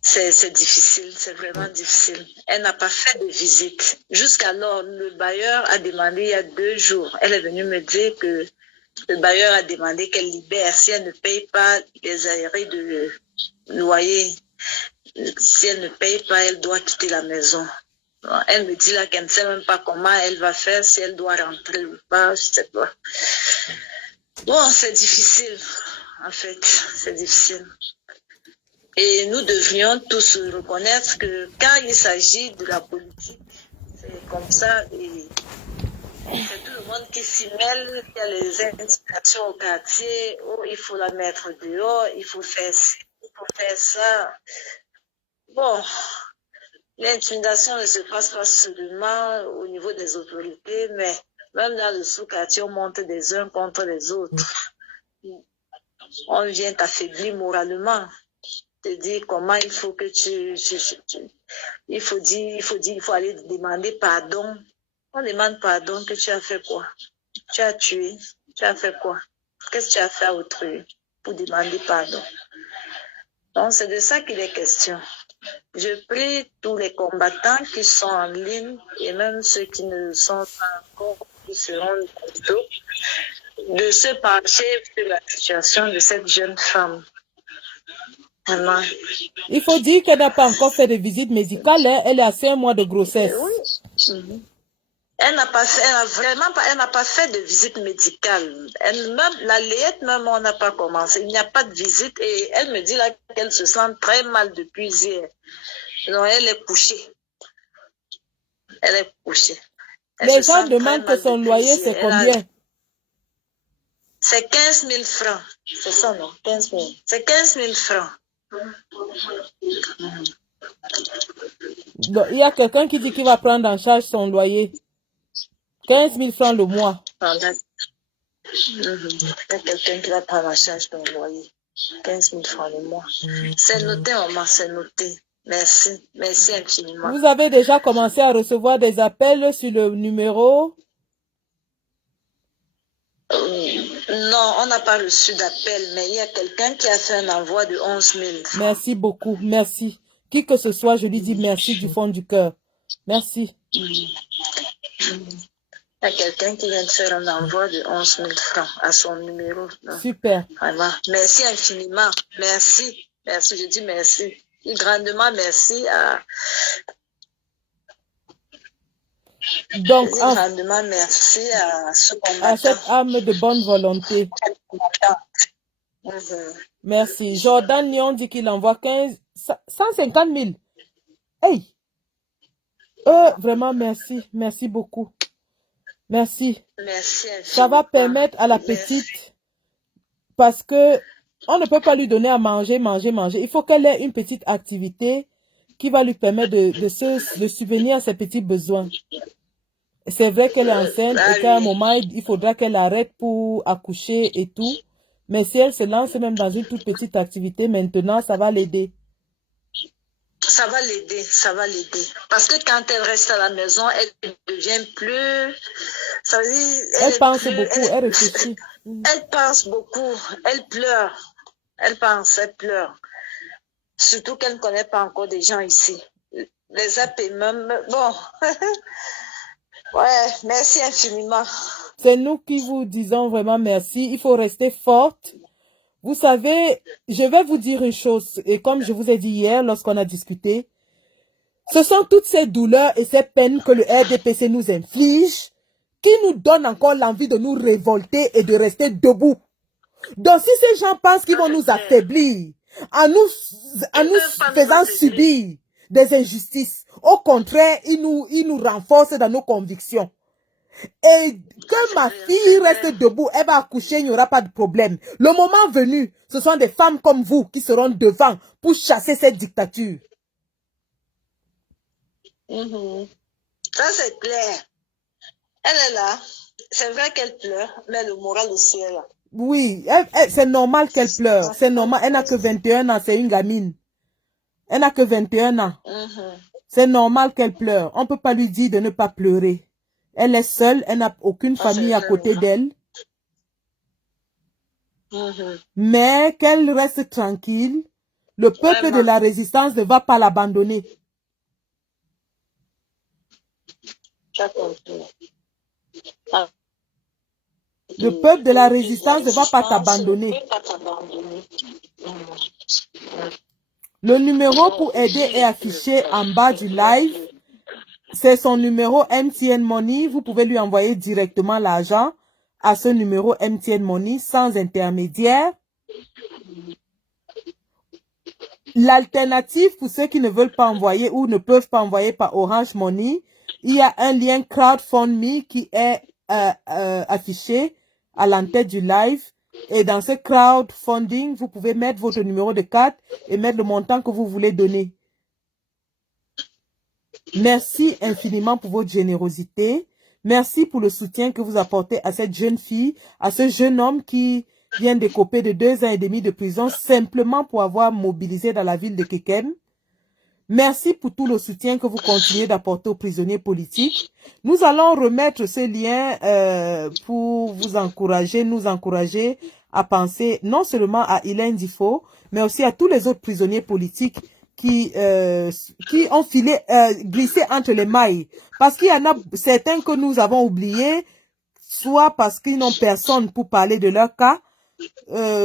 c'est difficile, c'est vraiment difficile. Elle n'a pas fait de visite. Jusqu'alors, le bailleur a demandé il y a 2 jours. Elle est venue me dire que le bailleur a demandé qu'elle libère si elle ne paye pas les arrêts de loyer Si elle ne paye pas, elle doit quitter la maison. Elle me dit là qu'elle ne sait même pas comment elle va faire, si elle doit rentrer ou pas, je sais pas. Bon, c'est difficile, en fait, c'est difficile. Et nous devrions tous reconnaître que quand il s'agit de la politique, c'est comme ça, et c'est tout le monde qui s'y mêle, il y a les indications au quartier, oh, il faut la mettre dehors, il faut faire ci, il faut faire ça. Bon, l'intimidation ne se passe pas seulement au niveau des autorités, mais même dans le sous-quartier, on monte des uns contre les autres. On vient t'affaiblir moralement, te dire comment il faut que il faut aller demander pardon. On demande pardon que tu as fait quoi? Tu as tué, tu as fait quoi? Qu'est-ce que tu as fait à autrui pour demander pardon? Donc c'est de ça qu'il est question. Je prie tous les combattants qui sont en ligne et même ceux qui ne le sont pas encore, qui seront bientôt, de se pencher sur la situation de cette jeune femme. Vraiment. Il faut dire qu'elle n'a pas encore fait de visite médicale, hein. Elle est à 5 mois de grossesse. Oui. Elle n'a pas fait de visite médicale. La layette même, on n'a pas commencé. Il n'y a pas de visite et elle me dit là qu'elle se sent très mal depuis hier. Donc elle est couchée. Elle est couchée. Les gens demandent que son loyer, c'est combien? C'est 15 000 francs. C'est ça, non? 15 000. C'est 15 000 francs. Donc, il y a quelqu'un qui dit qu'il va prendre en charge son loyer. 15 000 francs le mois. Il y a quelqu'un qui va prendre en charge ton loyer. 15 000 francs le mois. C'est noté, maman, c'est noté. Merci. Merci infiniment. Vous avez déjà commencé à recevoir des appels sur le numéro? Non, on n'a pas reçu d'appel, mais il y a quelqu'un qui a fait un envoi de 11 000 francs. Merci beaucoup, merci. Qui que ce soit, je lui dis merci du fond du cœur. Merci. Il y a quelqu'un qui vient de faire un envoi de 11 000 francs à son numéro. Super. Vraiment. Merci infiniment. Merci. Merci, je dis merci. Et grandement merci à... Donc, grandement merci à ce combattant. À cette âme de bonne volonté. Merci. Jordan Lyon dit qu'il envoie 150 000. Hey! Vraiment, merci. Merci beaucoup. Merci. Merci infiniment. Ça va permettre à la petite, parce que on ne peut pas lui donner à manger. Il faut qu'elle ait une petite activité qui va lui permettre de subvenir à ses petits besoins. C'est vrai qu'elle est enceinte et qu'à un moment, il faudra qu'elle arrête pour accoucher et tout. Mais si elle se lance même dans une toute petite activité maintenant, ça va l'aider. Ça va l'aider, ça va l'aider. Parce que quand elle reste à la maison, elle devient plus... Ça veut dire, elle pense beaucoup, elle réfléchit. Elle pense beaucoup, elle pleure. Elle pleure. Surtout qu'elle ne connaît pas encore des gens ici. Les AP même, bon... Ouais, merci infiniment. C'est nous qui vous disons vraiment merci. Il faut rester forte. Vous savez, je vais vous dire une chose, et comme je vous ai dit hier lorsqu'on a discuté, ce sont toutes ces douleurs et ces peines que le RDPC nous inflige qui nous donnent encore l'envie de nous révolter et de rester debout. Donc si ces gens pensent qu'ils vont nous affaiblir en nous faisant subir des injustices, au contraire, ils nous renforcent dans nos convictions. Et que ma fille reste debout, elle va accoucher, il n'y aura pas de problème. Le moment venu, ce sont des femmes comme vous qui seront devant pour chasser cette dictature. Ça c'est clair. Elle est là. C'est vrai qu'elle pleure, mais le moral aussi est là. Oui, c'est normal qu'elle pleure. C'est normal. Elle n'a que 21 ans, c'est une gamine. Elle n'a que 21 ans. C'est normal qu'elle pleure. On ne peut pas lui dire de ne pas pleurer. Elle est seule, elle n'a aucune famille à côté d'elle. Mais qu'elle reste tranquille. Le peuple de la résistance ne va pas l'abandonner. Le peuple de la résistance ne va pas t'abandonner. Le numéro pour aider est affiché en bas du live. C'est son numéro MTN Money. Vous pouvez lui envoyer directement l'argent à ce numéro MTN Money sans intermédiaire. L'alternative pour ceux qui ne veulent pas envoyer ou ne peuvent pas envoyer par Orange Money, il y a un lien CrowdFundMe qui est affiché à l'entête du live. Et dans ce crowdfunding, vous pouvez mettre votre numéro de carte et mettre le montant que vous voulez donner. Merci infiniment pour votre générosité. Merci pour le soutien que vous apportez à cette jeune fille, à ce jeune homme qui vient d'écoper de 2 ans et demi de prison simplement pour avoir mobilisé dans la ville de Kekem. Merci pour tout le soutien que vous continuez d'apporter aux prisonniers politiques. Nous allons remettre ce lien pour vous encourager, nous encourager à penser non seulement à Hélène Difo, mais aussi à tous les autres prisonniers politiques qui ont glissé entre les mailles. Parce qu'il y en a certains que nous avons oubliés, soit parce qu'ils n'ont personne pour parler de leur cas,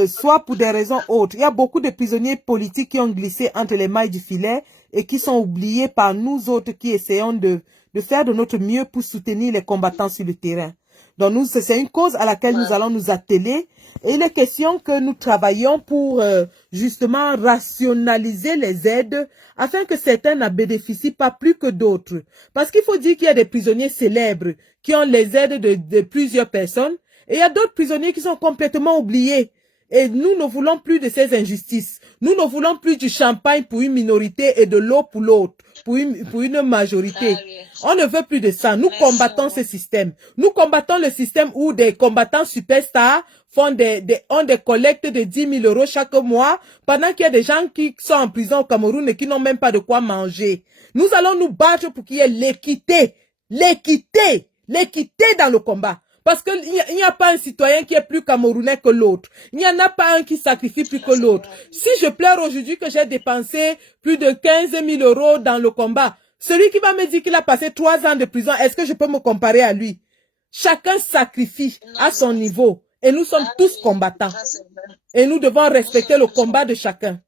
soit pour des raisons autres. Il y a beaucoup de prisonniers politiques qui ont glissé entre les mailles du filet et qui sont oubliés par nous autres qui essayons de faire de notre mieux pour soutenir les combattants sur le terrain. Donc c'est une cause à laquelle nous allons nous atteler. Et il est question que nous travaillons pour justement rationaliser les aides afin que certains n'en bénéficient pas plus que d'autres. Parce qu'il faut dire qu'il y a des prisonniers célèbres qui ont les aides de plusieurs personnes et il y a d'autres prisonniers qui sont complètement oubliés. Et nous ne voulons plus de ces injustices. Nous ne voulons plus du champagne pour une minorité et de l'eau pour l'autre, pour une majorité. On ne veut plus de ça. Nous combattons ce système. Nous combattons le système où des combattants superstars ont des collectes de 10 000 € chaque mois, pendant qu'il y a des gens qui sont en prison au Cameroun et qui n'ont même pas de quoi manger. Nous allons nous battre pour qu'il y ait l'équité. L'équité. L'équité dans le combat. Parce qu'il n'y a pas un citoyen qui est plus camerounais que l'autre. Il n'y en a pas un qui sacrifie plus que l'autre. Si je pleure aujourd'hui que j'ai dépensé plus de 15 000 € dans le combat, celui qui va me dire qu'il a passé 3 ans de prison, est-ce que je peux me comparer à lui? Chacun sacrifie à son niveau. Et nous sommes tous combattants. Et nous devons respecter le combat de chacun.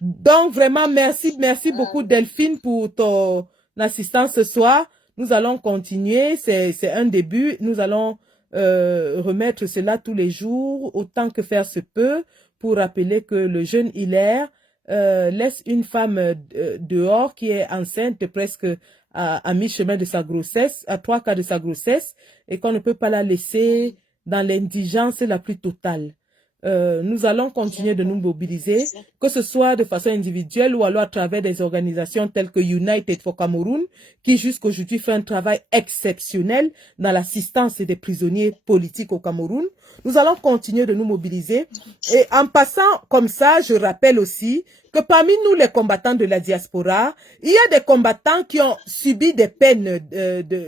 Donc vraiment, merci beaucoup Delphine pour ton assistance ce soir. Nous allons continuer, c'est un début. Nous allons remettre cela tous les jours, autant que faire se peut, pour rappeler que le jeune Hilaire laisse une femme dehors qui est enceinte presque à mi-chemin de sa grossesse, à 3 quarts de sa grossesse, et qu'on ne peut pas la laisser dans l'indigence la plus totale. Nous allons continuer de nous mobiliser, que ce soit de façon individuelle ou alors à travers des organisations telles que United for Cameroon, qui jusqu'aujourd'hui fait un travail exceptionnel dans l'assistance des prisonniers politiques au Cameroun. Nous allons continuer de nous mobiliser. Et en passant comme ça, je rappelle aussi que parmi nous, les combattants de la diaspora, il y a des combattants qui ont subi des peines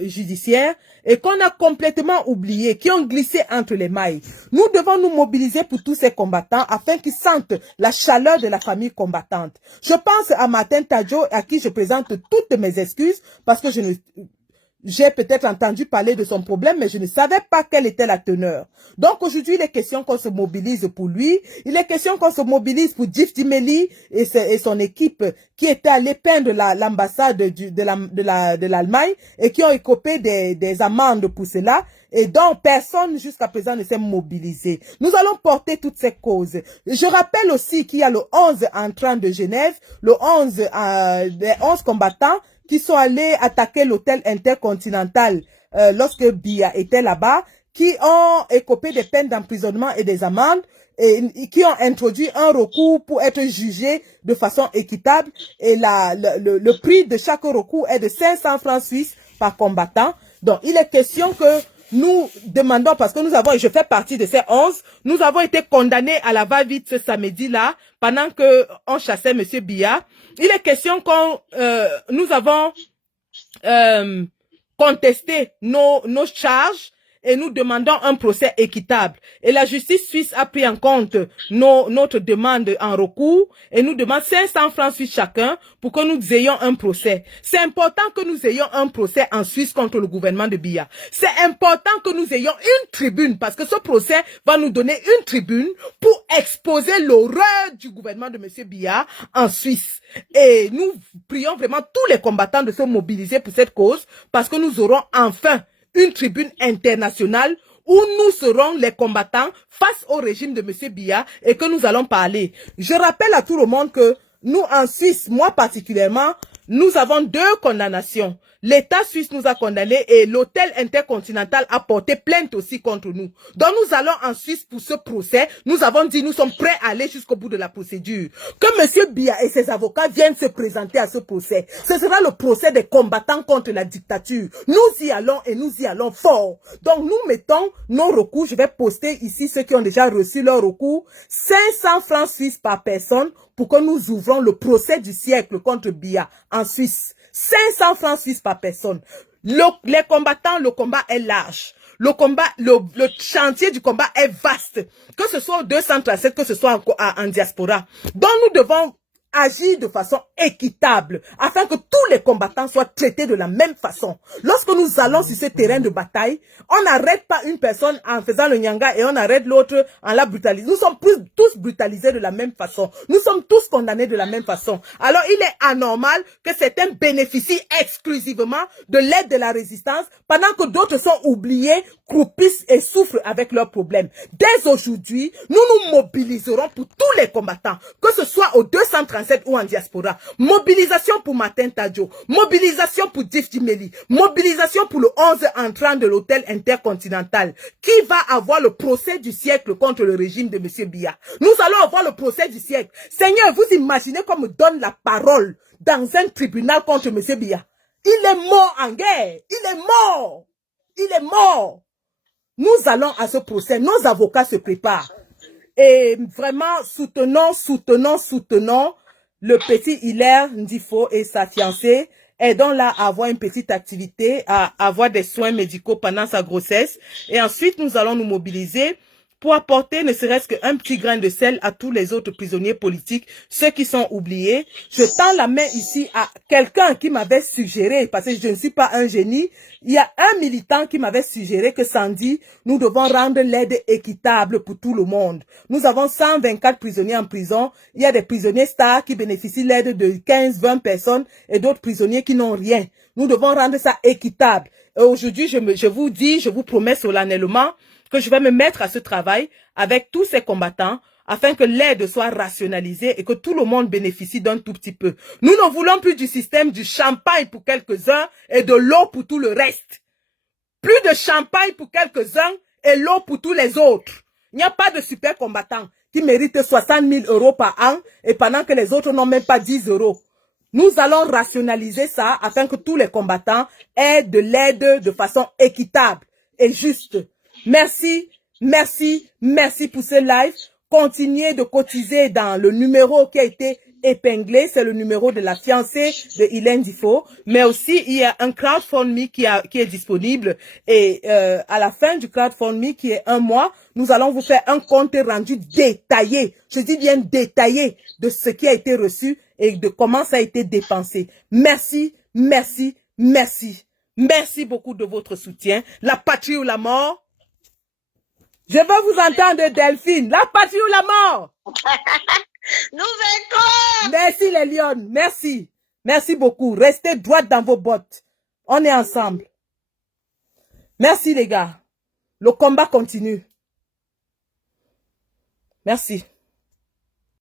judiciaires et qu'on a complètement oubliés, qui ont glissé entre les mailles. Nous devons nous mobiliser pour tous ces combattants afin qu'ils sentent la chaleur de la famille combattante. Je pense à Martin Tadjo, à qui je présente toutes mes excuses parce que j'ai peut-être entendu parler de son problème, mais je ne savais pas quelle était la teneur. Donc aujourd'hui, il est question qu'on se mobilise pour lui. Il est question qu'on se mobilise pour Gift Meli et son équipe qui étaient allés peindre l'ambassade de l'Allemagne et qui ont écopé des amendes pour cela. Et donc, personne jusqu'à présent ne s'est mobilisé. Nous allons porter toutes ces causes. Je rappelle aussi qu'il y a le 11 entrant de Genève, les 11 combattants qui sont allés attaquer l'hôtel intercontinental lorsque Biya était là-bas, qui ont écopé des peines d'emprisonnement et des amendes, et qui ont introduit un recours pour être jugés de façon équitable. Et le prix de chaque recours est de 500 francs suisses par combattant. Donc, il est question que nous demandons, parce que nous avons, et je fais partie de ces 11, nous avons été condamnés à la va-vite ce samedi-là, pendant que on chassait monsieur Biya. Il est question qu'on, nous avons contesté nos charges et nous demandons un procès équitable. Et la justice suisse a pris en compte notre demande en recours et nous demande 500 francs suisses chacun pour que nous ayons un procès. C'est important que nous ayons un procès en Suisse contre le gouvernement de Biya. C'est important que nous ayons une tribune parce que ce procès va nous donner une tribune pour exposer l'horreur du gouvernement de M. Biya en Suisse. Et nous prions vraiment tous les combattants de se mobiliser pour cette cause parce que nous aurons enfin une tribune internationale où nous serons les combattants face au régime de M. Biya et que nous allons parler. Je rappelle à tout le monde que nous en Suisse, moi particulièrement, nous avons 2 condamnations. L'État suisse nous a condamnés et l'hôtel intercontinental a porté plainte aussi contre nous. Donc nous allons en Suisse pour ce procès. Nous avons dit nous sommes prêts à aller jusqu'au bout de la procédure. Que M. Biya et ses avocats viennent se présenter à ce procès. Ce sera le procès des combattants contre la dictature. Nous y allons et nous y allons fort. Donc nous mettons nos recours. Je vais poster ici ceux qui ont déjà reçu leur recours. 500 francs suisses par personne pour que nous ouvrons le procès du siècle contre Biya en Suisse. 500 francs suisses par personne. Les combattants, le combat est large. Le chantier du combat est vaste. Que ce soit au 237, que ce soit en diaspora. Donc nous devons agir de façon équitable afin que tous les combattants soient traités de la même façon. Lorsque nous allons sur ce terrain de bataille, on n'arrête pas une personne en faisant le nyanga et on arrête l'autre en la brutalisant. Nous sommes tous brutalisés de la même façon. Nous sommes tous condamnés de la même façon. Alors il est anormal que certains bénéficient exclusivement de l'aide de la résistance pendant que d'autres sont oubliés, croupissent et souffrent avec leurs problèmes. Dès aujourd'hui, nous nous mobiliserons pour tous les combattants, que ce soit au 237 ou en diaspora. Mobilisation pour Martin Tadjo, mobilisation pour Diff Dimeli, mobilisation pour le 11 entrant de l'hôtel intercontinental qui va avoir le procès du siècle contre le régime de M. Biya. Nous allons avoir le procès du siècle. Seigneur, vous imaginez qu'on me donne la parole dans un tribunal contre M. Biya. Il est mort en guerre. Il est mort. Il est mort. Nous allons à ce procès. Nos avocats se préparent. Et vraiment, soutenons le petit Hilaire Ndifo et sa fiancée. Aidons-la à avoir une petite activité, à avoir des soins médicaux pendant sa grossesse. Et ensuite, nous allons nous mobiliser pour apporter ne serait-ce qu'un petit grain de sel à tous les autres prisonniers politiques, ceux qui sont oubliés. Je tends la main ici à quelqu'un qui m'avait suggéré, parce que je ne suis pas un génie, il y a un militant qui m'avait suggéré que samedi, nous devons rendre l'aide équitable pour tout le monde. Nous avons 124 prisonniers en prison. Il y a des prisonniers stars qui bénéficient de l'aide de 15-20 personnes et d'autres prisonniers qui n'ont rien. Nous devons rendre ça équitable. Et aujourd'hui, je vous dis, je vous promets solennellement que je vais me mettre à ce travail avec tous ces combattants afin que l'aide soit rationalisée et que tout le monde bénéficie d'un tout petit peu. Nous ne voulons plus du système du champagne pour quelques-uns et de l'eau pour tout le reste. Plus de champagne pour quelques-uns et l'eau pour tous les autres. Il n'y a pas de super combattants qui méritent 60 000 € par an et pendant que les autres n'ont même pas 10 €. Nous allons rationaliser ça afin que tous les combattants aient de l'aide de façon équitable et juste. Merci, merci, merci pour ce live. Continuez de cotiser dans le numéro qui a été épinglé. C'est le numéro de la fiancée de Hilaire Ndifo. Mais aussi, il y a un crowdfunding qui est disponible. Et à la fin du crowdfunding, qui est 1 mois, nous allons vous faire un compte rendu détaillé. Je dis bien détaillé de ce qui a été reçu et de comment ça a été dépensé. Merci, merci, merci. Merci beaucoup de votre soutien. La patrie ou la mort? Je veux vous entendre, Delphine. La patrie ou la mort? Nous vaincrons! Merci, les lions. Merci. Merci beaucoup. Restez droite dans vos bottes. On est ensemble. Merci, les gars. Le combat continue. Merci.